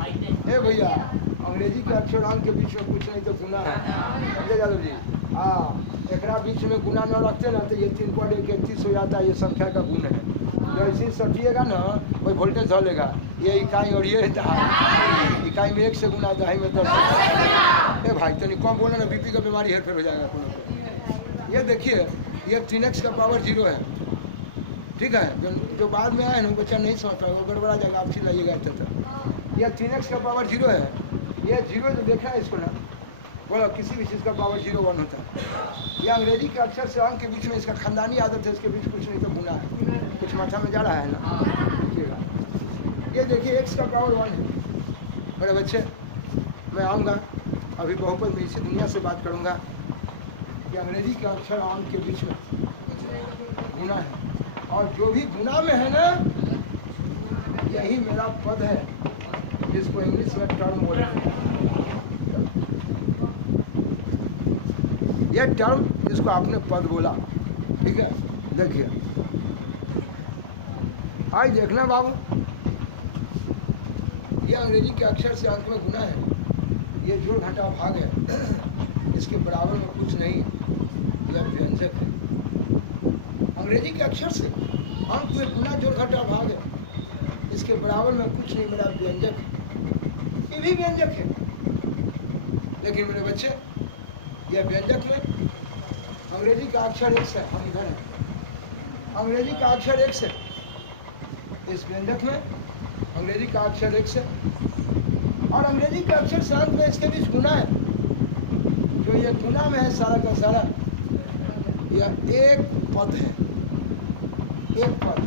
ए भैया अंग्रेजी के अक्षर अंक के बीच में कुछ नहीं तो गुना है। समझे यादव जी? हाँ एकरा बीच में गुना न रखते ना तो ये 3 पॉइंट 31 हो जाता है। ये संख्या का गुण है। जैसे ही सटिएगा ना कोई वोल्टेज धलेगा ये इकाई और ये इकाई में 1 से गुना दहाई में 10। ए भाई तनी कम बोला ना बीपी का बीमारी हेरफेर हो जाएगा। ये देखिए ये 3x का पावर 0 है। ठीक है जो बाद में आए ना बच्चा नहीं समझता वो गड़बड़ा जाएगा। आप चिल्लाइएगा तो ये 3x का पावर 0 है। ये 0 जो देखा है इसको ना बोलो किसी भी चीज़ का पावर 0 1 होता है। ये अंग्रेजी के अक्षर से अंक के बीच में इसका खानदानी आदत है। इसके बीच कुछ नहीं तो गुना है। कुछ माथा में जा रहा है ना देखिएगा। ये देखिए x का पावर 1 है। बड़े बच्चे मैं आऊँगा अभी बहुपद में इसी दुनिया से बात करूँगा कि अंग्रेजी के अक्षर अंक के बीच में गुना है। और जो भी गुना में है ना यही मेरा पद है जिसको इंग्लिश में टर्म बोलते हैं। ये टर्म जिसको आपने पद बोला। ठीक है देखिए आज देखना बाबू ये अंग्रेजी के अक्षर से अंक में गुना है। ये जोड़ घटा भाग है। इसके बराबर में कुछ नहीं। यह व्यंजक है। अंग्रेजी के अक्षर से अंक में गुना जोड़ घटा भाग है। इसके बराबर में कुछ नहीं मेरा व्यंजक है। ये भी व्यंजक है लेकिन मेरे बच्चे यह व्यंजक में अंग्रेजी का अक्षर x है। हम इधर है अंग्रेजी का अक्षर x है। इस व्यंजक में अंग्रेजी का अक्षर x है और अंग्रेजी का अक्षर से अंक में इसके बीच गुना है। जो ये गुना में है सारा का सारा यह एक पद है। एक पद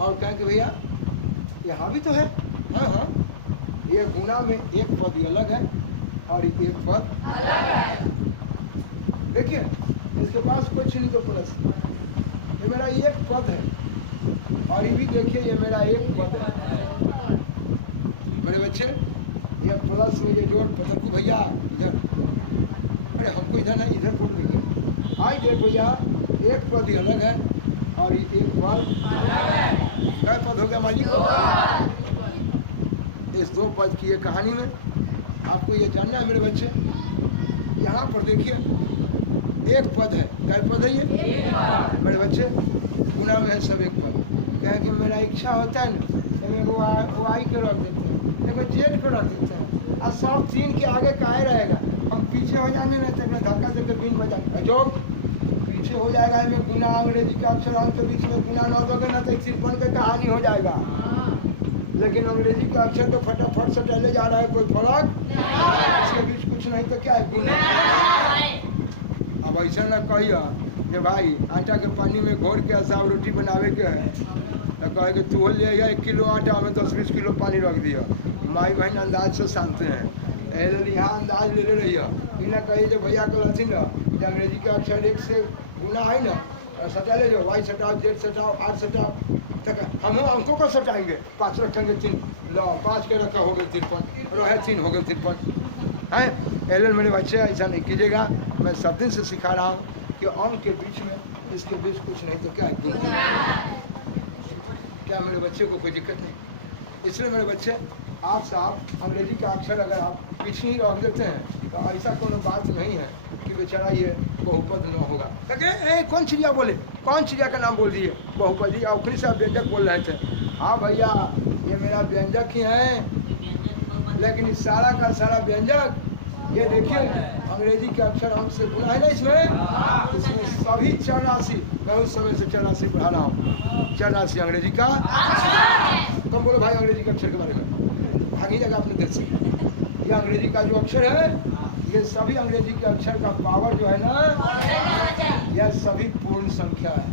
और कहें कि भैया यहाँ भी तो है। हाँ हाँ ये गुना में एक पद ही अलग है और एक पद अलग है। देखिए इसके पास कुछ नहीं तो प्लस ये मेरा एक पद है और ये भी देखिए ये मेरा एक पद है। मेरे बच्चे ये प्लस में ये जोड़ पता कि भैया इधर अरे हमको इधर नहीं इधर बोल देंगे। आई देख भैया एक पद ही अलग है और एक पद अलग है। क्या पद हो गया मालिक? इस 2 पद की ये कहानी में आपको ये जानना है मेरे बच्चे। यहाँ पर देखिए एक पद है। क्या पद है ये मेरे बच्चे? गुना में है सब एक पद। क्या कि मेरा इच्छा होता है ना वो आई के रख देते हैं देखो जेड को रख देते हैं और सब 3 के आगे काहे रहेगा। हम पीछे हो जाने ना तो धक्का देकर बीन बजा जो पीछे हो जाएगा। इनमें गुना अंग्रेजी का अक्षर अंक के बीच में गुना न दोगे ना तो 1 पे कहानी हो जाएगा। लेकिन अंग्रेजी का अक्षर तो फटाफट से टहले जा रहा है। कोई फर्क इसके बीच कुछ नहीं तो क्या है गुना। अब ऐसा ना कहिए कि भाई आटा के पानी में घोर के साग रोटी बनावे के है तो कहे कि तू ले 1 किलो आटा में 10-20 किलो पानी रख दिया। माई बहन अंदाज से शांत हैं यहाँ अंदाज ले रही है। इन्हें कही जो भैया कल थी ना कि अंग्रेजी का अक्षर 1 से गुना है ना सटा ले जाओ। वाई सटाओ जेड सटाओ आर सटाओ तक हम अंकों को सटाएंगे। 5 रखेंगे 3 लो 5 के रखा हो गए 53 रहे 3 हो गए 53 है। एल मेरे बच्चे ऐसा नहीं कीजिएगा। मैं सब दिन से सिखा रहा हूँ कि अंक के बीच में इसके बीच कुछ नहीं तो क्या है क्या मेरे बच्चे को कोई दिक्कत नहीं। इसलिए मेरे बच्चे आप साहब अंग्रेजी का अक्षर अगर आप पीछे ही रख देते हैं तो ऐसा कोई बात नहीं है कि बेचारा ये बहुपद न होगा। कौन चिड़िया बोले? कौन चिड़िया का नाम बोल दिए? बहुपद जी उखरी से व्यंजक बोल रहे थे। हाँ भैया ये मेरा व्यंजक ही है लेकिन इस सारा का सारा व्यंजक ये देखिए अंग्रेजी के अक्षर अंक से गुना है ना। इसमें सभी 84 मैं उस समय से 84 पढ़ा रहा हूँ। 84 अंग्रेजी का तुम बोलो भाई अंग्रेजी के अक्षर के बारे में भागी जगह आपने देख सकते। ये अंग्रेजी का जो अक्षर है ये सभी अंग्रेजी के अक्षर का पावर जो है ना यह सभी पूर्ण संख्या है।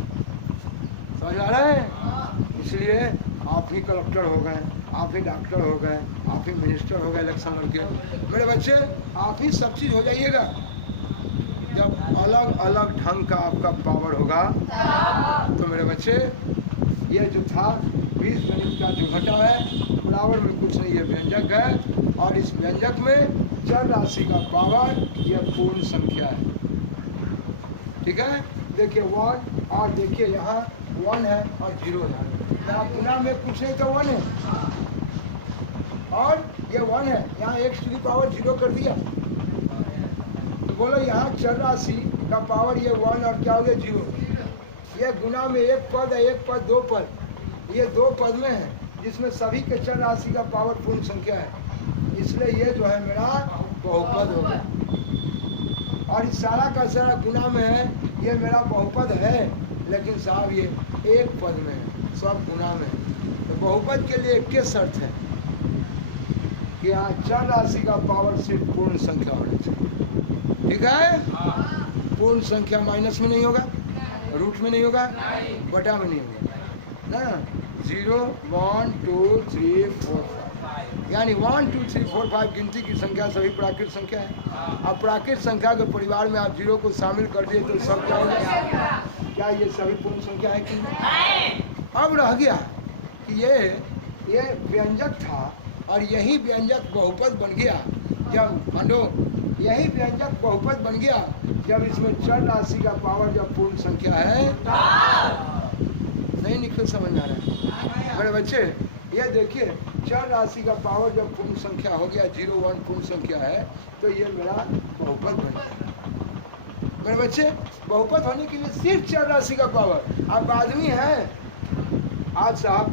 समझ आ रहा है? इसलिए आप ही कलेक्टर हो गए, आप ही डॉक्टर हो गए, आप ही मिनिस्टर हो गए इलेक्शन लड़के। मेरे बच्चे आप ही सब चीज़ हो जाइएगा जब अलग अलग ढंग का आपका पावर होगा। तो मेरे बच्चे ये जो था बीज गणित का जो घटा है, बराबर में कुछ नहीं, है व्यंजक है, और इस व्यंजक में चर राशि का पावर यह पूर्ण संख्या है। ठीक है, देखिए 1 और देखिए यहाँ 1 है और 0 है, यहाँ गुना में कुछ नहीं तो 1 है और ये 1 है, यहाँ x टू द पावर 0 कर दिया, तो बोलो यहाँ चर राशि का पावर ये 1 और क्या हो गया 0। ये गुना में एक पद है, एक पद दो पद, ये दो पद में है जिसमें सभी के चर राशि का पावर पूर्ण संख्या है, इसलिए ये जो है मेरा बहुपद होगा। और इस सारा का सारा गुना में है, ये मेरा बहुपद है, लेकिन साहब ये एक पद में है, सब गुना में है। तो बहुपद के लिए एक शर्त है कि यहाँ चर राशि का पावर सिर्फ पूर्ण संख्या होनी चाहिए। ठीक है, पूर्ण संख्या माइनस में नहीं होगा, रूट में नहीं होगा, बटा में नहीं होगा ना। 0 1 2 3 4 5 यानी 1 2 3 4 5 गिनती की संख्या सभी प्राकृत संख्या है। अब प्राकृत संख्या के परिवार में आप 0 को शामिल कर दिए तो सब क्या हो गया? क्या ये सभी पूर्ण संख्या है कि नहीं? अब रह गया कि ये व्यंजक था और यही व्यंजक बहुपद बन गया जब यही व्यंजक बहुपद बन गया जब इसमें चर राशि का पावर जब पूर्ण संख्या है। नहीं निकल समझ आ रहा है मेरे बच्चे? ये देखिए चर राशि का पावर जब पूर्ण संख्या हो गया, 0 1 पूर्ण संख्या है, तो ये मेरा बहुपद बन गया मेरे बच्चे। बहुपद होने के लिए सिर्फ चर राशि का पावर। आप आदमी हैं, आज साहब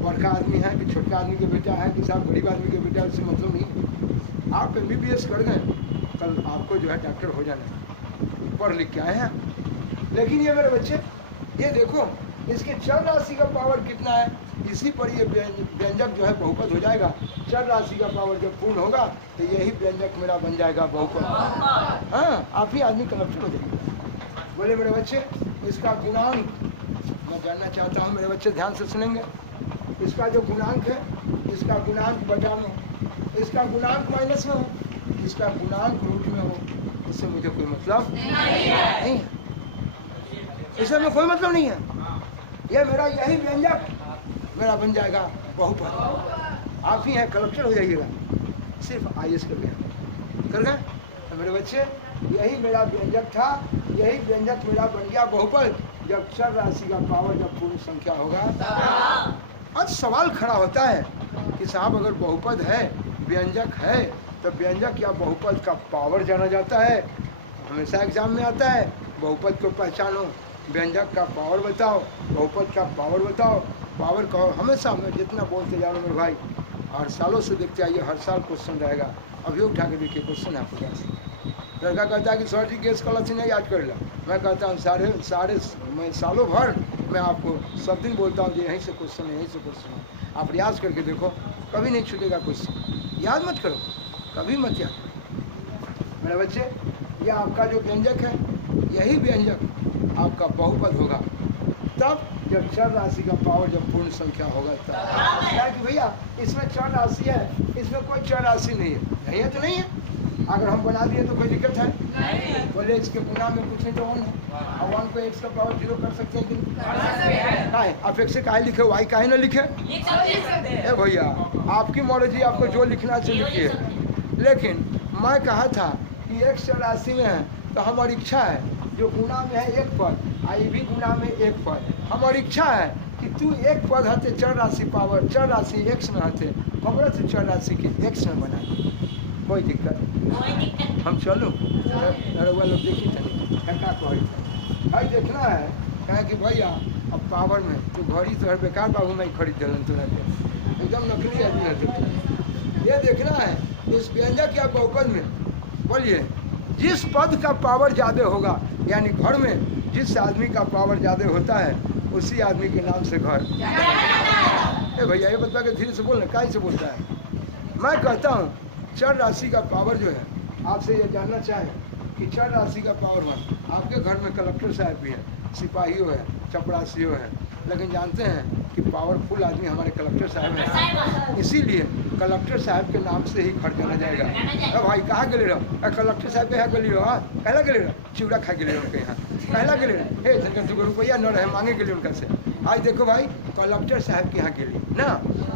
बड़का आदमी है कि छोटा आदमी के बेटा है कि साहब गरीब आदमी के बेटा, उससे मतलब नहीं। आप MBBS कर गए, कल आपको जो है डॉक्टर हो जाना है, पढ़ लिख के आए हैं। लेकिन ये मेरे बच्चे ये देखो इसके चर राशि का पावर कितना है, इसी पर ये व्यंजक जो है बहुपद हो जाएगा। चर राशि का पावर जब पूर्ण होगा तो यही व्यंजक मेरा बन जाएगा बहुपद। हाँ, आप ही आदमी कलेक्टर हो जाएगा। बोले मेरे बच्चे इसका गुणांक मैं जानना चाहता हूँ, मेरे बच्चे ध्यान से सुनेंगे। इसका जो गुणांक है, इसका गुणांक बटा में, इसका गुणांक माइनस में हो, इसका गुणांक रूट में हो, इससे मुझे कोई मतलब नहीं है। इससे में कोई मतलब नहीं है। ये मेरा यही व्यंजक मेरा बन जाएगा बहुपद। आप ही हैं कलेक्टर हो जाइएगा, सिर्फ IAS कर गए। तो मेरे बच्चे यही मेरा व्यंजक था, यही व्यंजक मेरा बन गया बहुपद जब चर राशि का पावर जब पूर्ण संख्या होगा। आज सवाल खड़ा होता है कि साहब अगर बहुपद है, व्यंजक है, तो व्यंजक या बहुपद का पावर जाना जाता है। हमेशा एग्जाम में आता है, बहुपद को पहचानो, व्यंजक का पावर बताओ, बहुपद का पावर बताओ। पावर कहो, हमेशा मैं जितना बोलते जा रहा हूँ मेरे भाई, हर सालों से देखते आइए, हर साल क्वेश्चन रहेगा। अभी उठा के देखिए क्वेश्चन है आपके पास। लड़का कहता है कि सर जी गेस कल से नहीं याद कर ला। मैं कहता हूँ सारे मैं सालों भर मैं आपको सब दिन बोलता हूँ, यहीं से क्वेश्चन है, यहीं से क्वेश्चन है। आप रियाज करके देखो, कभी नहीं छूटेगा क्वेश्चन। याद मत करो, कभी मत याद करो मेरे बच्चे। यह आपका जो व्यंजक है, यही व्यंजक आपका बहुपद होगा तब जब चर राशि का पावर जब पूर्ण संख्या होगा तब। क्या कि भैया इसमें चर राशि है, इसमें कोई चर राशि नहीं है, नहीं है तो नहीं है। अगर हम बना दिए तो कोई दिक्कत है? बोले इसके गुना में कुछ नहीं तो 1 है, और 1 को x का पावर 0 कर सकते हैं कि नहीं? आप x से काहे लिखे, y काहे ना लिखे? ए भैया आपकी मर्जी, आपको जो लिखना चाहिए लिखिए। लेकिन मैं कहा था कि x चर राशि में है तो हमारी इच्छा है जो गुना में है एक पद, आई भी गुना में एक पद, हमारी इच्छा है कि तू एक पद हते चर राशि पावर, चर राशि x में हते, हमरा से चर राशि के x में बना। कोई दिक्कत हम चलो लोग देखी भाई देखना है। कहे कि भैया अब पावर में तो घड़ी तो बेकार बाबू मैं खरीद दिलन तो एकदम नकली आदमी है। ये देखना है इस व्यंजक या बहुपद में, बोलिए जिस पद का पावर ज़्यादा होगा, यानी घर में जिस आदमी का पावर ज़्यादा होता है उसी आदमी के नाम से घर। ए भैया ये बता के धीरे से बोलना, काहे से बोलता है? मैं कहता हूँ चर राशि का पावर जो है, आपसे ये जानना चाहें कि चर राशि का पावर में आपके घर में कलेक्टर साहब भी है, सिपाहियों है, चपरासियों है, लेकिन जानते हैं कि पावरफुल आदमी हमारे कलेक्टर साहब हैं। इसीलिए कलेक्टर साहब के नाम से ही घर जाना जाएगा। अब भाई कहाँ गले रहो? कलेक्टर साहब के यहाँ गली रहो, हाँ कहला गले रहो, चिवड़ा खा गले रहो उनके यहाँ कहला गले रहो। हे 2 रुपया न रहे मांगे गले उनका से, आज देखो भाई कलेक्टर साहब के यहाँ के लिए ना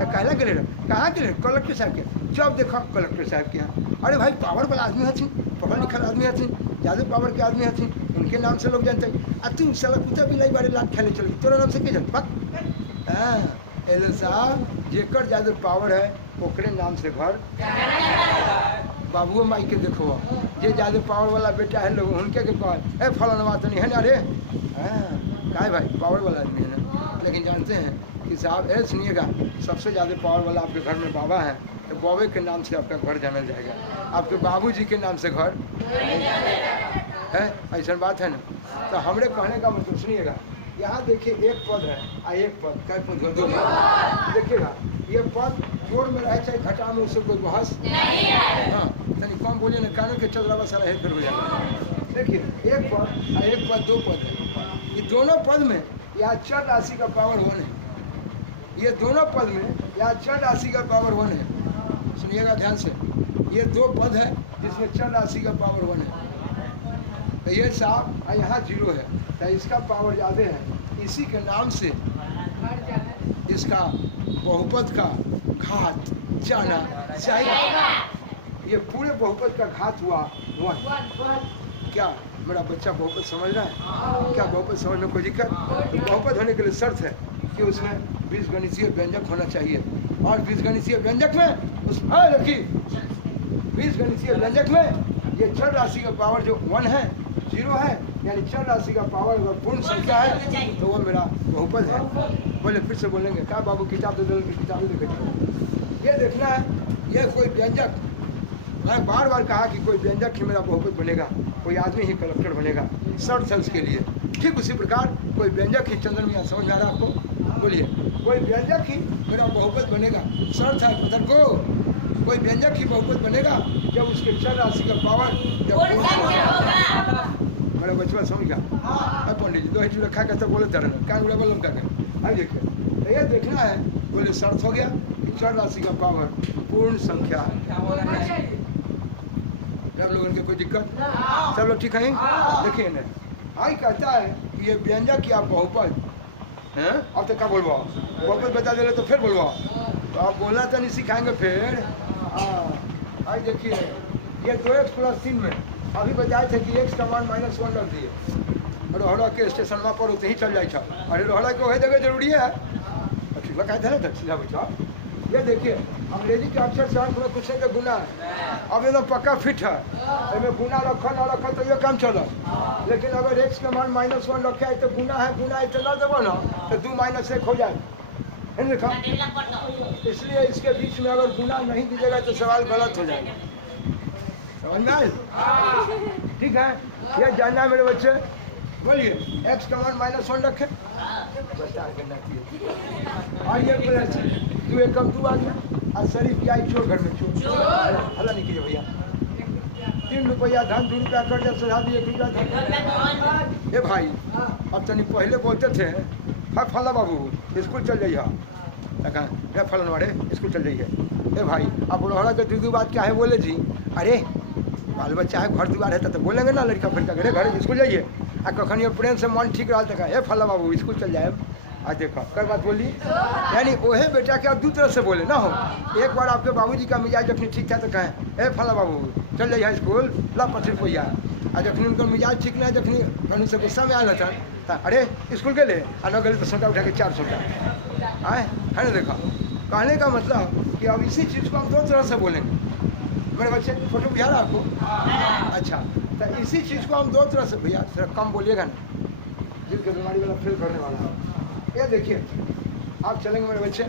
कहला के लिए कहाँ के लिए कलेक्टर साहब के जब देखो कलेक्टर साहब के यहाँ अरे भाई पावर वाला आदमी हथिन पढ़ल लिखल आदमी हथिन ज़्यादा पावर के आदमी हथिन उनके नाम से लोग जानते हैं आ तू साला कुत्ता भी नहीं बारे लाट खेले चल तोरा नाम से के जानते पक हाँ एल साहब जेकर ज़्यादा पावर है ओकरे नाम से घर बाबुओ माई के देखो जे ज़्यादा पावर वाला बेटा है लोग उनके के कह ए फलाना तो नहीं है ना अरे हाँ काय भाई पावर वाला आदमी है ना लेकिन जानते हैं कि साहब ए सुनिएगा सबसे ज़्यादा पावर वाला आपके घर में बाबा है तो बाबे के नाम से आपका घर जाना जाएगा आपके बाबूजी के नाम से घर है ऐसा बात है ना तो हमरे कहने का मतलब सुनिएगा यहाँ देखिए एक पद है एक पद कै पद दो देखिएगा ये पद जोड़ में रहे चाहे घटा में उससे कोई बहस हाँ तनी कम बोलिए ना कानून के चल रहा सारा फिर हो जाएगा देखिए एक पद दो पद है ये दोनों पद में यहाँ चर राशि का पावर 1 है ये दोनों पद में यहाँ चर राशि का पावर 1 है सुनिएगा ध्यान से ये दो पद है जिसमें चर राशि का पावर 1 है तो ये साहब यहाँ 0 है तो इसका पावर ज़्यादा है इसी के नाम से इसका बहुपद का घात जाना चाहिए ये पूरे बहुपद का घात हुआ 1 क्या मेरा बच्चा बहुपद समझ रहा है क्या बहुपद समझ में कोई दिक्कत तो बहुपद होने के लिए शर्त है कि उसमें बीजगणितीय व्यंजक होना चाहिए और बीजगणितीय व्यंजक में उस बीजगणितीय व्यंजक में ये चर राशि का पावर जो 1 है 0 है यानी चर राशि का पावर अगर पूर्ण संख्या है तो वो मेरा बहुपद है बोले फिर से बोलेंगे क्या बाबू किताब तो किताब देखे ये देखना है ये कोई व्यंजक मैं बार बार कहा कि कोई व्यंजक ही मेरा बहुपद बनेगा कोई आदमी ही कलेक्टर बनेगा शर्त है उसके लिए ठीक उसी प्रकार कोई व्यंजक ही चंद्र मियाँ समझ में आ रहा है आपको बोलिए कोई व्यंजक ही मेरा बहुपद बनेगा शर्त है पत्थर को कोई व्यंजक ही बहुपद बनेगा जब उसके चर राशि का पावर मेरा बचपन समझ गया पंडित जी 2 ही रखा कहते बोले धरना क्या उड़ा बोल का देखिए ये देखना है बोले शर्त हो गया कि चर राशि का पावर पूर्ण संख्या है सब लोगों के कोई दिक्कत सब लोग ठीक है देखिए ना आई कहता है कि ये व्यंजक या बहुपद हैं अब तक क्या बोलवा बहुपद बता दे तो फिर बोलवा तो आप बोलना तो नहीं सिखाएंगे फिर आई देखिए ये 2x + 3 में अभी बताए थे कि x का मान -1 रख दिए रोहड़ा के स्टेशन पर उतने ही चल जाए अरे रोहड़ा के वही जगह जरूरी है ठीक है कहते हैं ना सीधा बैठा ये देखिए अंग्रेजी के अक्षर से अंक में कुछ नहीं तो गुना है अब एकदम पक्का फिट है इसमें गुना रखा ना रखा तो ये काम चला लेकिन अगर x का मान -1 रखे है तो गुना है तो ना देवो ना तो 2 - 1 हो जाए देखा इसलिए इसके बीच में अगर गुना नहीं दीजिएगा तो सवाल गलत हो जाएगा समझ में आए ठीक है ये जानना है मेरे बच्चे बोलिए x का मान -1 रखे बता करना और ये बोले 2 एकम 2 आ गया और शरीफ या चोर घर में चोर हल्ला नहीं कीजिए भैया 3 रुपया धन 2 रुपया कर जब सजा दिए 1 रुपया ये भाई अब तनी पहले बोलते थे हाँ फला बाबू स्कूल चल जाइए तक फलन वाले स्कूल चल जाइए ए भाई अब रोहड़ा के दूध बात क्या है बोले जी अरे बाल बच्चा है घर दुआर है तो बोलेंगे ना लड़का फड़का घरे घर स्कूल जाइए आ कखनी प्रेम से मन ठीक रहा तक ए फला बाबू स्कूल चल जाए आज देखो कई बात बोली यानी वही बेटा के आप दो तरह से बोले ना हो एक बार आपके बाबूजी का मिजाज जखनी ठीक था तो कहें ए फला बाबू चल जाइए स्कूल ला 25 रुपया आ जखनी उनका मिजाज ठीक नहीं जखनी कहीं से गुस्सा में आया था अरे स्कूल के ले आ न गए तो सौदा उठा के 400 का आए है ना देखा कहने का मतलब कि अब इसी चीज़ को हम 2 तरह से बोलेंगे मेरे बच्चे फोटो बिहार आपको अच्छा तो इसी चीज़ को हम 2 तरह से भैया थोड़ा कम बोलिएगा ना जिनके बीमारी वाला फेल करने वाला है ये देखिए आप चलेंगे मेरे बच्चे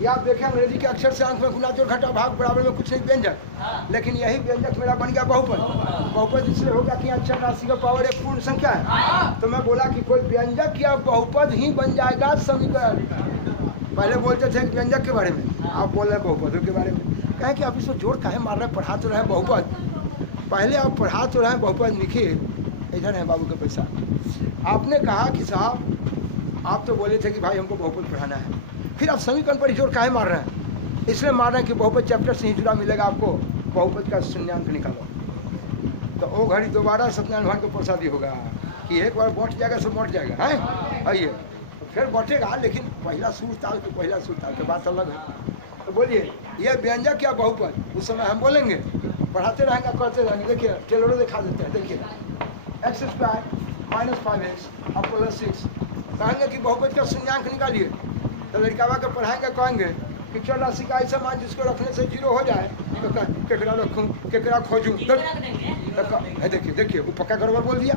ये आप देखें अंग्रेजी के अक्षर से अंक में गुना जोड़ घटा भाग बराबर में कुछ नहीं व्यंजक लेकिन यही व्यंजक मेरा बन गया बहुपद इसलिए होगा कि अक्षर राशि का पावर एक पूर्ण संख्या है तो मैं बोला कि कोई व्यंजक या बहुपद ही बन जाएगा समीकरण पहले बोलते थे व्यंजक के बारे में आप बोल रहे हैं बहुपदों के बारे में कहें कि आप इसको जोड़ काहे मार रहे हैं पढ़ा तो रहे हैं बहुपद पहले आप पढ़ा तो रहे हैं बहुपद लिखिए इधर है बाबू का पैसा आपने कहा कि साहब आप तो बोले थे कि भाई हमको बहुपद पढ़ाना है फिर आप समीकरण पर जोड़ काहे मार रहे हैं इसलिए मार रहे हैं कि बहुपद चैप्टर से ही जुड़ा मिलेगा आपको बहुपद का शून्यांक निकालो तो वो घड़ी दोबारा सत्यनारायण भगवान को प्रसादी होगा कि एक बार बैठ जाएगा सब बैठ जाएगा है आइए तो फिर बटेगा, लेकिन पहला सुर ताल के बात अलग है। तो बोलिए ये व्यंजक या बहुपद, उस समय हम बोलेंगे, पढ़ाते रहेंगे, करते रहेंगे। देखिए टेलरों दिखा देते हैं, देखिए एक्स स्क्वायर माइनस 5x और प्लस 6, कहेंगे कि बहुपद का शून्यांक निकालिए। तो लड़कावा के पढ़ाएंगे, कहेंगे कि चल राशि का ऐसा मान जिसको रखने से 0 हो जाए, तो केकरा रखूँ, केकरा खोजूँ। देखिए देखिए वो पक्का गड़बड़ बोल दिया।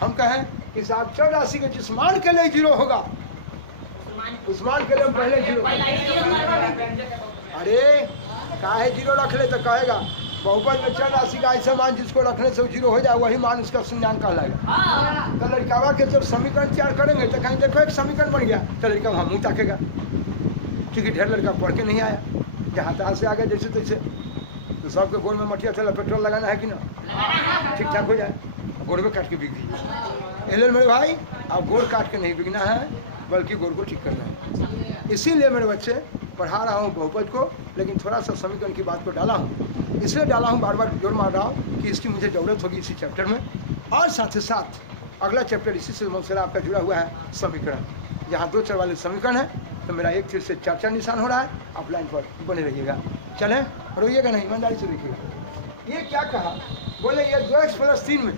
हम कहें कि साहब चल राशि के जिस मान के लिए 0 होगा, उस मान के लिए हम पहले 0। अरे काहे 0 रख ले, तो कहेगा बहुपद में चल राशि का ऐसा मान जिसको रखने से 0 हो जाए, वही मान उसका शून्यांक कहलाएगा। तो लड़कावा के जब समीकरण तैयार करेंगे तो कहीं देखो एक समीकरण बन गया, तो लड़का वहाँ मुँह ताकेगा, क्योंकि ढेर लड़का पढ़ के नहीं आया, जहाँ तहाँ से आ गया जैसे तैसे। तो सबके गोड़ में मटिया चला पेट्रोल लगाना है कि ना, ठीक ठाक हो जाए, गोड़ में काट के बिक गई। एल मेरे भाई, अब गोड़ काट के नहीं बिकना है, बल्कि गोड़ को ठीक करना है। इसीलिए मेरे बच्चे पढ़ा रहा हूँ बहुपद को, लेकिन थोड़ा सा समीकरण की बात को डाला हूँ, इसलिए डाला हूँ, बार बार जोर मार रहा हूँ कि इसकी मुझे ज़रूरत होगी इसी चैप्टर में। और साथ ही साथ अगला चैप्टर इसी से मुझसे आपका जुड़ा हुआ है समीकरण, जहाँ 2 चर वाले समीकरण है। तो मेरा 1 तीर से 4 निशान हो रहा है, आप लाइन पर बने रहिएगा। चलें, रोइएगा नहीं, ईमानदारी से देखिएगा। ये क्या कहा, बोले ये 2x + 3 में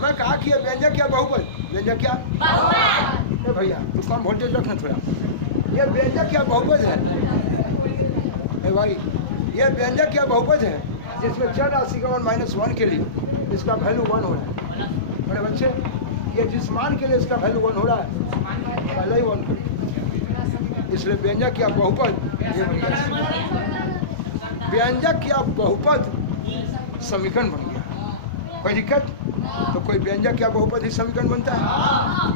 मैं कहा कि ये व्यंजक क्या बहुपद, व्यंजक क्या बहुपद। भैया तो कम वोल्टेज रखना थोड़ा, ये व्यंजक क्या बहुपद है भाई, ये व्यंजक क्या बहुपद है जिसमें चर राशि का 1 - 1 के लिए इसका वैल्यू 1 हो रहा है। मेरे बच्चे ये जिस मान के लिए इसका वैल्यू 1 हो रहा है, पहले ही 1 इसलिए व्यंजक क्या बहुपद, ये बन गया व्यंजक क्या बहुपद समीकरण बन गया। कोई दिक्कत? तो कोई व्यंजक या बहुपद ही समीकरण बनता है।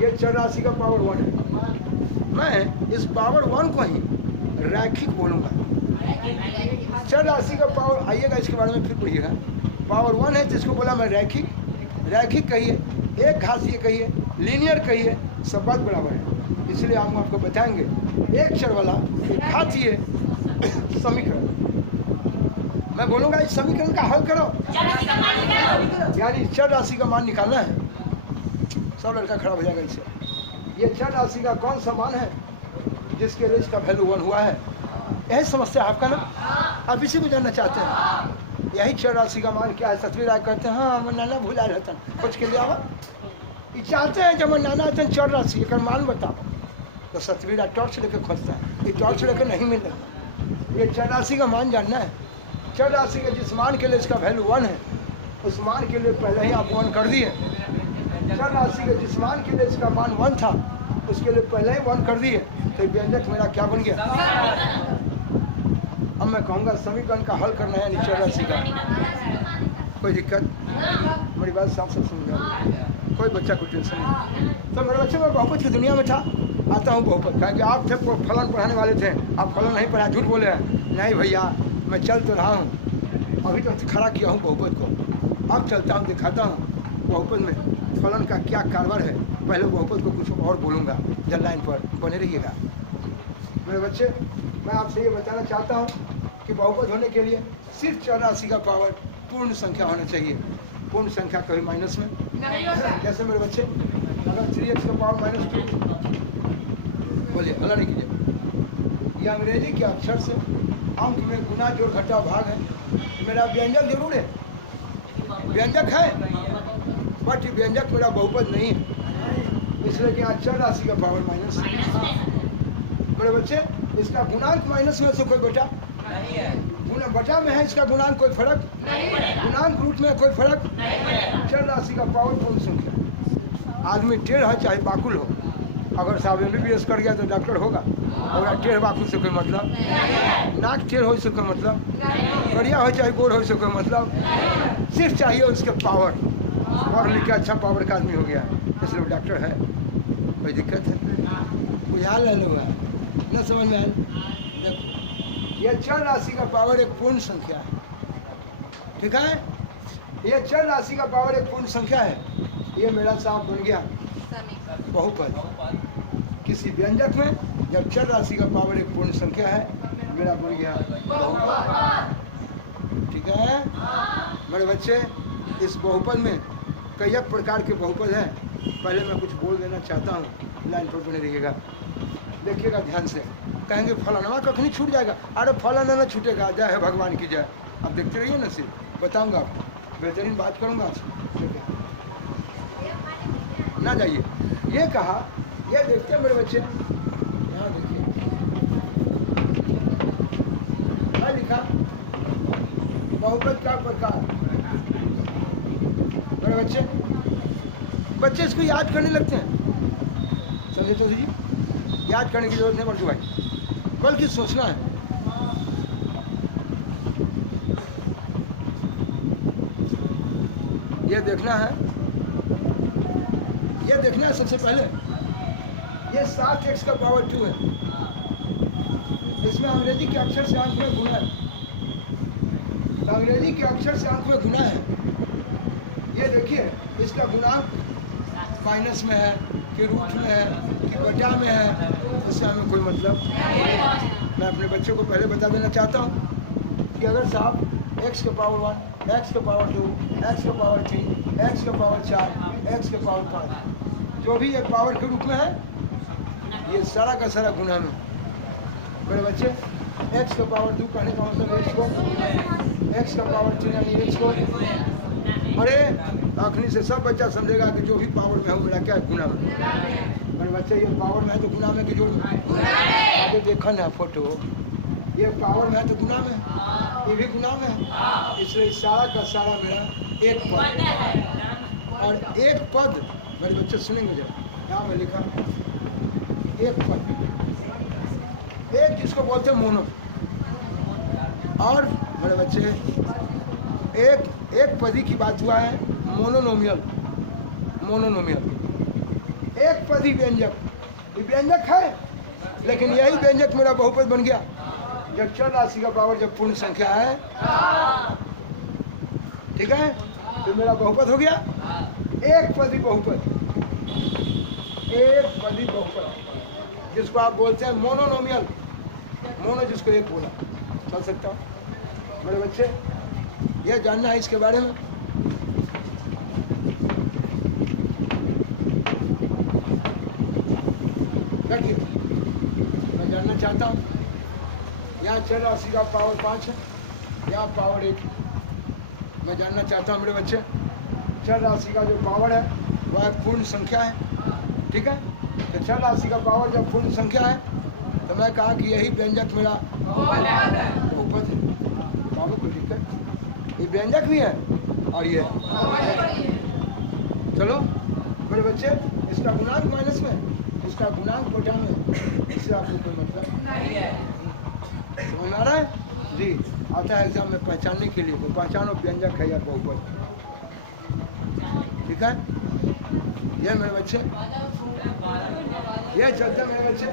ये चर राशि का पावर 1 है, मैं इस पावर 1 को ही रैखिक बोलूँगा। चर राशि का पावर, आइएगा इसके बारे में फिर पढ़िएगा। पावर 1 है जिसको बोला मैं रैखिक, रैखिक कहिए, एक घासीय कहिए, लीनियर कहिए, सब बात बराबर है। इसलिए हम आपको बताएंगे एक चर वाला एक घातीय समीकरण। मैं बोलूँगा इस समीकरण का हल करो, यानी चर राशि का मान निकालना है। सब लड़का खड़ा हो जाएगा इससे। ये चर राशि का कौन सा मान है जिसके लिए इसका वैल्यू 1 हुआ है, यही समस्या है आपका ना। आप इसी को जानना चाहते हैं, यही चर राशि का मान क्या है। सतवीर राय कहते हैं हाँ मैं नाना भूला रहता खोज के लिए आवा, ये चाहते हैं जब मैं नाना रहता चर राशि एक मान बताओ, तो सतवीर राय टॉर्च लेकर खोजता है, ये टॉर्च लेकर नहीं मिल रहा। ये चर राशि का मान जानना है। चर राशि के जिस मान के लिए इसका वैल्यू 1 है, उस मान के लिए पहले ही आप 1 कर दिए। चर राशि के जिस मान के लिए इसका मान 1 था, उसके लिए पहले ही 1 कर दिए, तो व्यंजक मेरा क्या बन गया। अब मैं कहूँगा समीकरण का हल करना है चर राशि का। कोई दिक्कत? मेरी बात साफ साफ समझा, कोई बच्चा को टेंशन नहीं। तो मेरे बच्चे में बहुपद की दुनिया में था, आता हूँ बहुपद, कहेंगे आप थे फलन पढ़ाने वाले थे, आप फलन नहीं पढ़ा, झूठ बोले हैं। नहीं भैया, मैं चल तो रहा हूँ, अभी तो खड़ा किया हूँ बहुपद को, अब चलता हूँ दिखाता हूँ बहुपद में फलन का क्या कारगर है। पहले बहुपद को कुछ और बोलूँगा, जब लाइन पर बने रहिएगा। मेरे बच्चे मैं आपसे ये बताना चाहता हूँ कि बहुपद होने के लिए सिर्फ चर राशि का पावर पूर्ण संख्या होना चाहिए। पूर्ण संख्या कभी माइनस में कैसे मेरे बच्चे, अगर 3x का पावर -2, बोलिए गला नहीं कीजिए, ये अंग्रेजी के अक्षर से अंक में गुना जोड़ घटा भाग है। मेरा व्यंजक जरूर है, व्यंजक है, बट व्यंजक मेरा बहुपद नहीं है, इसलिए कि यहाँ चर राशि का पावर माइनस। मेरे बच्चे इसका गुणांक माइनस में से कोई बटा नहीं है, बटा में है, इसका गुणांक कोई फर्क नहीं है, गुणांक रूट में कोई फर्क नहीं। चर राशि का पावर पूर्ण संख्या। आदमी टेढ़ है चाहे बाकुल हो, अगर साहब MBBS कर गया तो डॉक्टर होगा, और टेढ़ बाकुल से कोई मतलब, नाक टेढ़ हो इससे कोई मतलब, करिया हो चाहे गोर हो इससे कोई मतलब, सिर्फ चाहिए उसके पावर। पढ़ लिख के अच्छा पावर का आदमी हो गया, इसलिए डॉक्टर है। कोई दिक्कत है? बुझा ले लो न समझ में आए। देखो यह चर राशि का पावर एक पूर्ण संख्या है, ठीक है। यह चर राशि का पावर एक पूर्ण संख्या है। ये मेरा साहब बन गया बहुपद। किसी व्यंजक में जब चर राशि का पावर एक पूर्ण संख्या है, मेरा बन गया बहुपद, ठीक है मेरे बच्चे। इस बहुपद में कई प्रकार के बहुपद हैं। पहले मैं कुछ बोल देना चाहता हूँ। लाइन पर बने रहिएगा, देखिएगा ध्यान से। कहेंगे फलाना कखनी छूट जाएगा, अरे फलाना ना छूटेगा, जय है भगवान की जय। अब देखते रहिए ना, सिर्फ बताऊंगा आपको, बेहतरीन बात करूंगा आपसे, ना जाइए। ये कहा, ये देखते हैं मेरे बच्चे, यहाँ देखिए क्या लिखा, बहुपद का प्रकार। मेरे बच्चे, बच्चे इसको याद करने लगते हैं, समझे तो जी, याद करने की जरूरत नहीं बल्कि भाई, बल्कि सोचना है। ये देखना है, ये देखना है सबसे पहले, ये 7x का पावर 2 है, इसमें अंग्रेजी के अक्षर से अंक में गुना है, अंग्रेजी के अक्षर से अंक में गुना है। ये देखिए, इसका गुणांक माइनस में है कि रूट में है कि बटा में है, इससे हमें कोई मतलब। मैं अपने बच्चों को पहले बता देना चाहता हूँ कि अगर साहब x के पावर 1, x के पावर 2, x के पावर 3, x के पावर 4, x के पावर 5, जो भी एक पावर के रूप में है, ये सारा का सारा गुना में। मेरे बच्चे, x का पावर 2 कहने का मतलब x को, x का पावर 3 यानी x को, अरे अखनी से सब बच्चा समझेगा कि जो भी पावर में है वो मेरा क्या है, गुना में। मेरे बच्चे, ये पावर में है तो गुना में कि जो आगे देखा ना फोटो, ये पावर में है तो गुना में, ये भी गुना में है, इसलिए सारा का सारा मेरा एक पद है। और एक पद, मेरे बच्चे सुनेंगे जब, यहाँ में लिखा एक पद, एक जिसको बोलते हैं मोनो, और मेरे बच्चे एक पदी की बात हुआ है मोनोनोमियल, मोनोनोमियल, एक पदी व्यंजक, ये व्यंजक है, लेकिन यही व्यंजक मेरा बहुपद बन गया जब चर राशि का पावर जब पूर्ण संख्या है, ठीक है, तो मेरा बहुपद हो गया एक पदी बहुपद, एक पदी बहुपद, जिसको आप बोलते हैं मोनोनोमियल, मोनो जिसको एक बोला, चल सकता हूँ। मेरे बच्चे, यह जानना है इसके बारे में। देखिए, मैं जानना चाहता हूँ, यहाँ चर राशि का पावर 5 है, यहाँ पावर 1। मैं जानना चाहता हूँ मेरे बच्चे, चर राशि का जो पावर है वह एक पूर्ण संख्या है, ठीक है। तो चर राशि का पावर जब पूर्ण संख्या है तो मैं कहा कि यही व्यंजक मेरा बहुपद है। बाबू कोई दिक्कत, ये व्यंजक भी है और ये, चलो मेरे बच्चे, इसका गुणांक माइनस में, इसका गुणांक बटा में, इससे आपको कोई मतलब नहीं है। समझ में आ रहा है जी? आता है एग्जाम में पहचानने के लिए, तो पहचानो व्यंजक है या बहुपद, ठीक है। ये मेरे बच्चे, ये चलते मेरे बच्चे,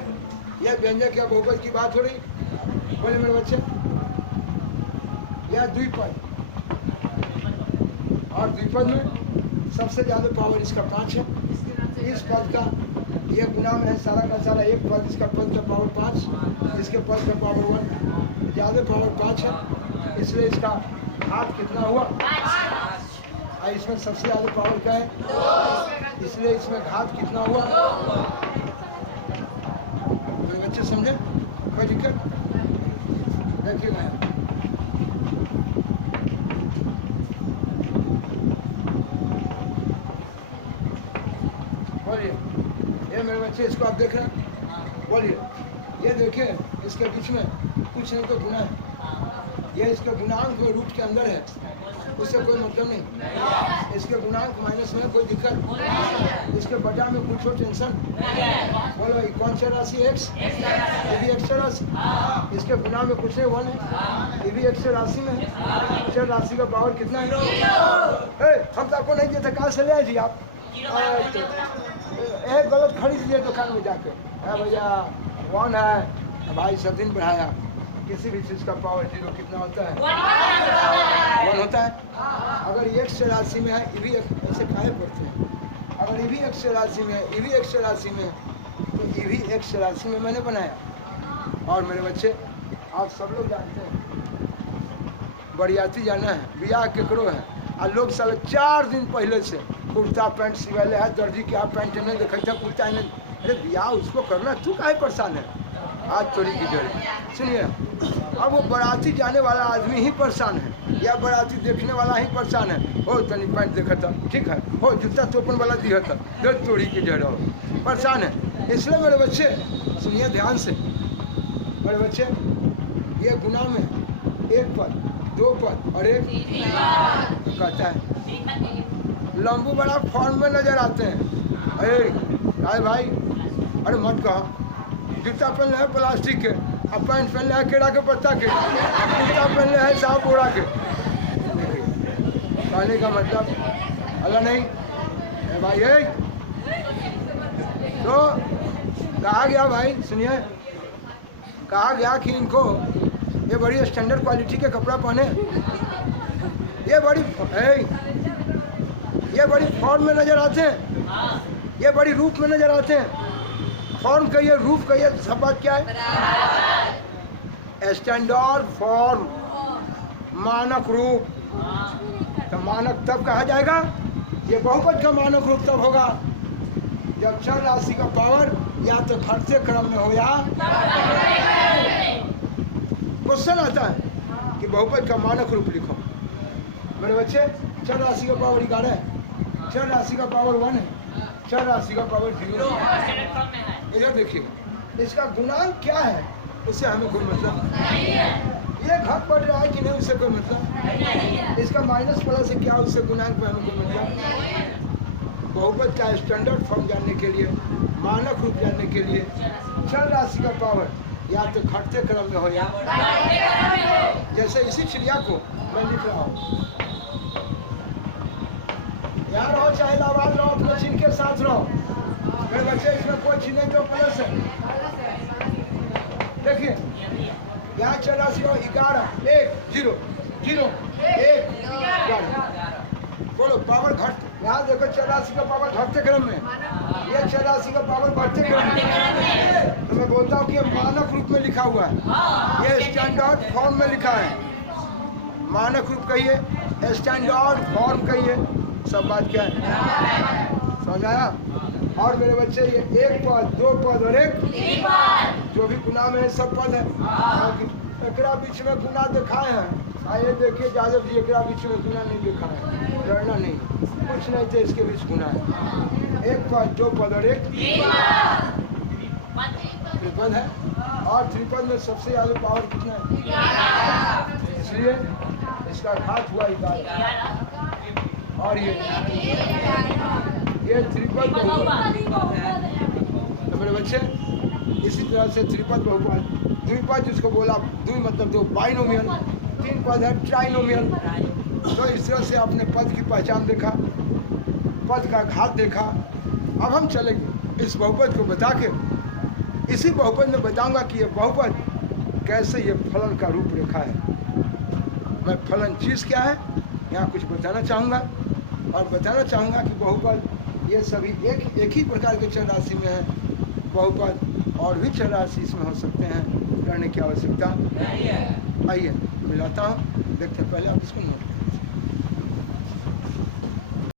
ये व्यंजक या बहुपद की बात हो रही, बोले मेरे बच्चे, यह द्विपद, और द्विपद में सबसे ज्यादा पावर इसका 5 है। इस पद का ये गुना में है सारा का सारा, एक पद, इसका पद का पावर 5, इसके पद का पावर 1, ज्यादा पावर 5 है, इसलिए इसका हाथ कितना हुआ, और इसमें सबसे ज्यादा पावर क्या है, इसलिए इसमें घात कितना हुआ। मेरे बच्चे समझे, कोई दिक्कत? देखिएगा, बोलिए, ये मेरे बच्चे, इसको आप देख रहे हैं, बोलिए, ये देखिए, इसके बीच में कुछ नहीं तो गुना है, ये इसके गुणांक जो रूट के अंदर है उससे कोई मतलब नहीं, इसके गुणांक माइनस में कोई दिक्कत, इसके बटा में कुछ हो टेंशन। बोलो, कौन सा राशि x, ये भी x राशि, इसके गुना में कुछ नहीं 1 है, ये भी x राशि में है। चर राशि का पावर कितना है? हम तो आपको नहीं देते, कहाँ से ले आए जी आप? एक गलत खरीद लिए दुकान में जाके, है भैया 1 है भाई, सब दिन बढ़ाया, किसी भी चीज का पावर 0 कितना होता है? 1 होता है। अगर ये x राशि में है, ये भी ऐसे काहे पड़ते हैं, अगर ये भी x राशि में है, ये भी x राशि में है, तो ये भी x राशि में मैंने बनाया। और मेरे बच्चे, आप सब लोग जानते हैं, बरियाती जाना है, ब्याह केकरो है, और लोग साले 4 दिन पहले से कुर्ता पैंट सिवाले है, दर्जी के आप पैंट नहीं देखे थे, कुर्ता नहीं, अरे ब्याह उसको करना, तू काहे परेशान है? आज चोरी की जड़। सुनिए, अब वो बाराती जाने वाला आदमी ही परेशान है या बाराती देखने वाला ही परेशान है? हो तनी पैंट देखा था, ठीक है, हो जूता चोपन वाला दिया था, जो चोरी की जड़ हो परेशान है। इसलिए मेरे बच्चे सुनिए ध्यान से, मेरे बच्चे ये गुनाह में एक पद, दो पद और एक कहता है लंबू बड़ा फॉर्म में नजर आते हैं। अरे भाई, अरे मत कहो, जूता पहन है प्लास्टिक के, अब पैंट पहन है केड़ा के पत्ता के, जूता पहन है सांप ओढ़ा के। कहने का मतलब अल्लाह नहीं है भाई। तो कहा गया भाई, सुनिए, कहा गया कि इनको ये बड़ी स्टैंडर्ड क्वालिटी के कपड़ा पहने, ये बड़ी फॉर्म में नजर आते हैं, ये बड़ी रूप में नजर आते हैं। फॉर्म कहिए, रूप कहिए, सब बात क्या है? स्टैंडर्ड फॉर्म, मानक रूप। तो मानक तब कहा जाएगा, ये बहुपद का मानक रूप तब होगा जब चर राशि का पावर या तो घटते क्रम में हो या क्वेश्चन आता है कि बहुपद का मानक रूप लिखो। मेरे बच्चे, चर राशि का पावर 11 है, चर राशि का पावर 1 है, चर राशि का पावर 0 है। इधर देखिए, इसका गुणांक क्या है उससे हमें कोई मतलब नहीं है। ये घट बढ़ रहा है कि नहीं उससे कोई मतलब नहीं है। इसका माइनस प्लस है क्या, उससे गुणांक में हमें कोई मतलब नहीं है। बहुपद का स्टैंडर्ड फॉर्म जानने के लिए, मानक रूप जानने के लिए चर राशि का पावर या तो घटते क्रम में हो या जैसे इसी चिड़िया को मैं लिख रहा हूँ, यहाँ रहो चाहे लावाद रहो, अपने चिन्ह के साथ रहो। मेरे बच्चे, इसमें कोई चिन्ह नहीं जो प्लस है। देखिए यहाँ चर राशि हो 11, 1, 0, 0, 1, 11। बोलो पावर घट, यहाँ देखो चर राशि का पावर घटते क्रम में, ये चर राशि का पावर बढ़ते क्रम में। तो मैं बोलता हूँ कि ये मानक रूप में लिखा हुआ है, ये स्टैंडर्ड फॉर्म में लिखा है। मानक रूप कहिए, स्टैंडर्ड फॉर्म कहिए, सब बात क्या है, समझ आया? और मेरे बच्चे, ये एक पद, दो पद और एक जो भी गुना में सब पद है। एकरा बीच में गुना दिखाए हैं, आइए देखिए यादव जी, एकरा बीच में गुना नहीं दिखाए हैं, डरना नहीं, कुछ नहीं थे इसके बीच गुना है। एक पद, दो पद और एक त्रिपद है। और त्रिपद में सबसे ज्यादा पावर कितना है? इसलिए इसका घात हुआ 11। और ये त्रिपद बहुपद। तो मेरे बच्चे, इसी तरह से त्रिपद बहुपद, द्विपद जिसको बोला, द्वि मतलब दो, बाइनोमियल, 3 पद है ट्राइनोमियल। तो इस तरह से आपने पद की पहचान देखा, पद का घात देखा। अब हम चलेंगे इस बहुपद को बता के, इसी बहुपद में बताऊंगा कि ये बहुपद कैसे ये फलन का रूप रेखा है। मैं फलन चीज़ क्या है यहाँ कुछ बताना चाहूँगा, और बताना चाहूँगा कि बहुपद ये सभी एक ही प्रकार के चर राशि में है। बहुपद और भी चर राशि इसमें हो सकते हैं, करने की आवश्यकता नहीं है। आइए मिलाता हूँ, देखते हैं, पहले आप इसको नोट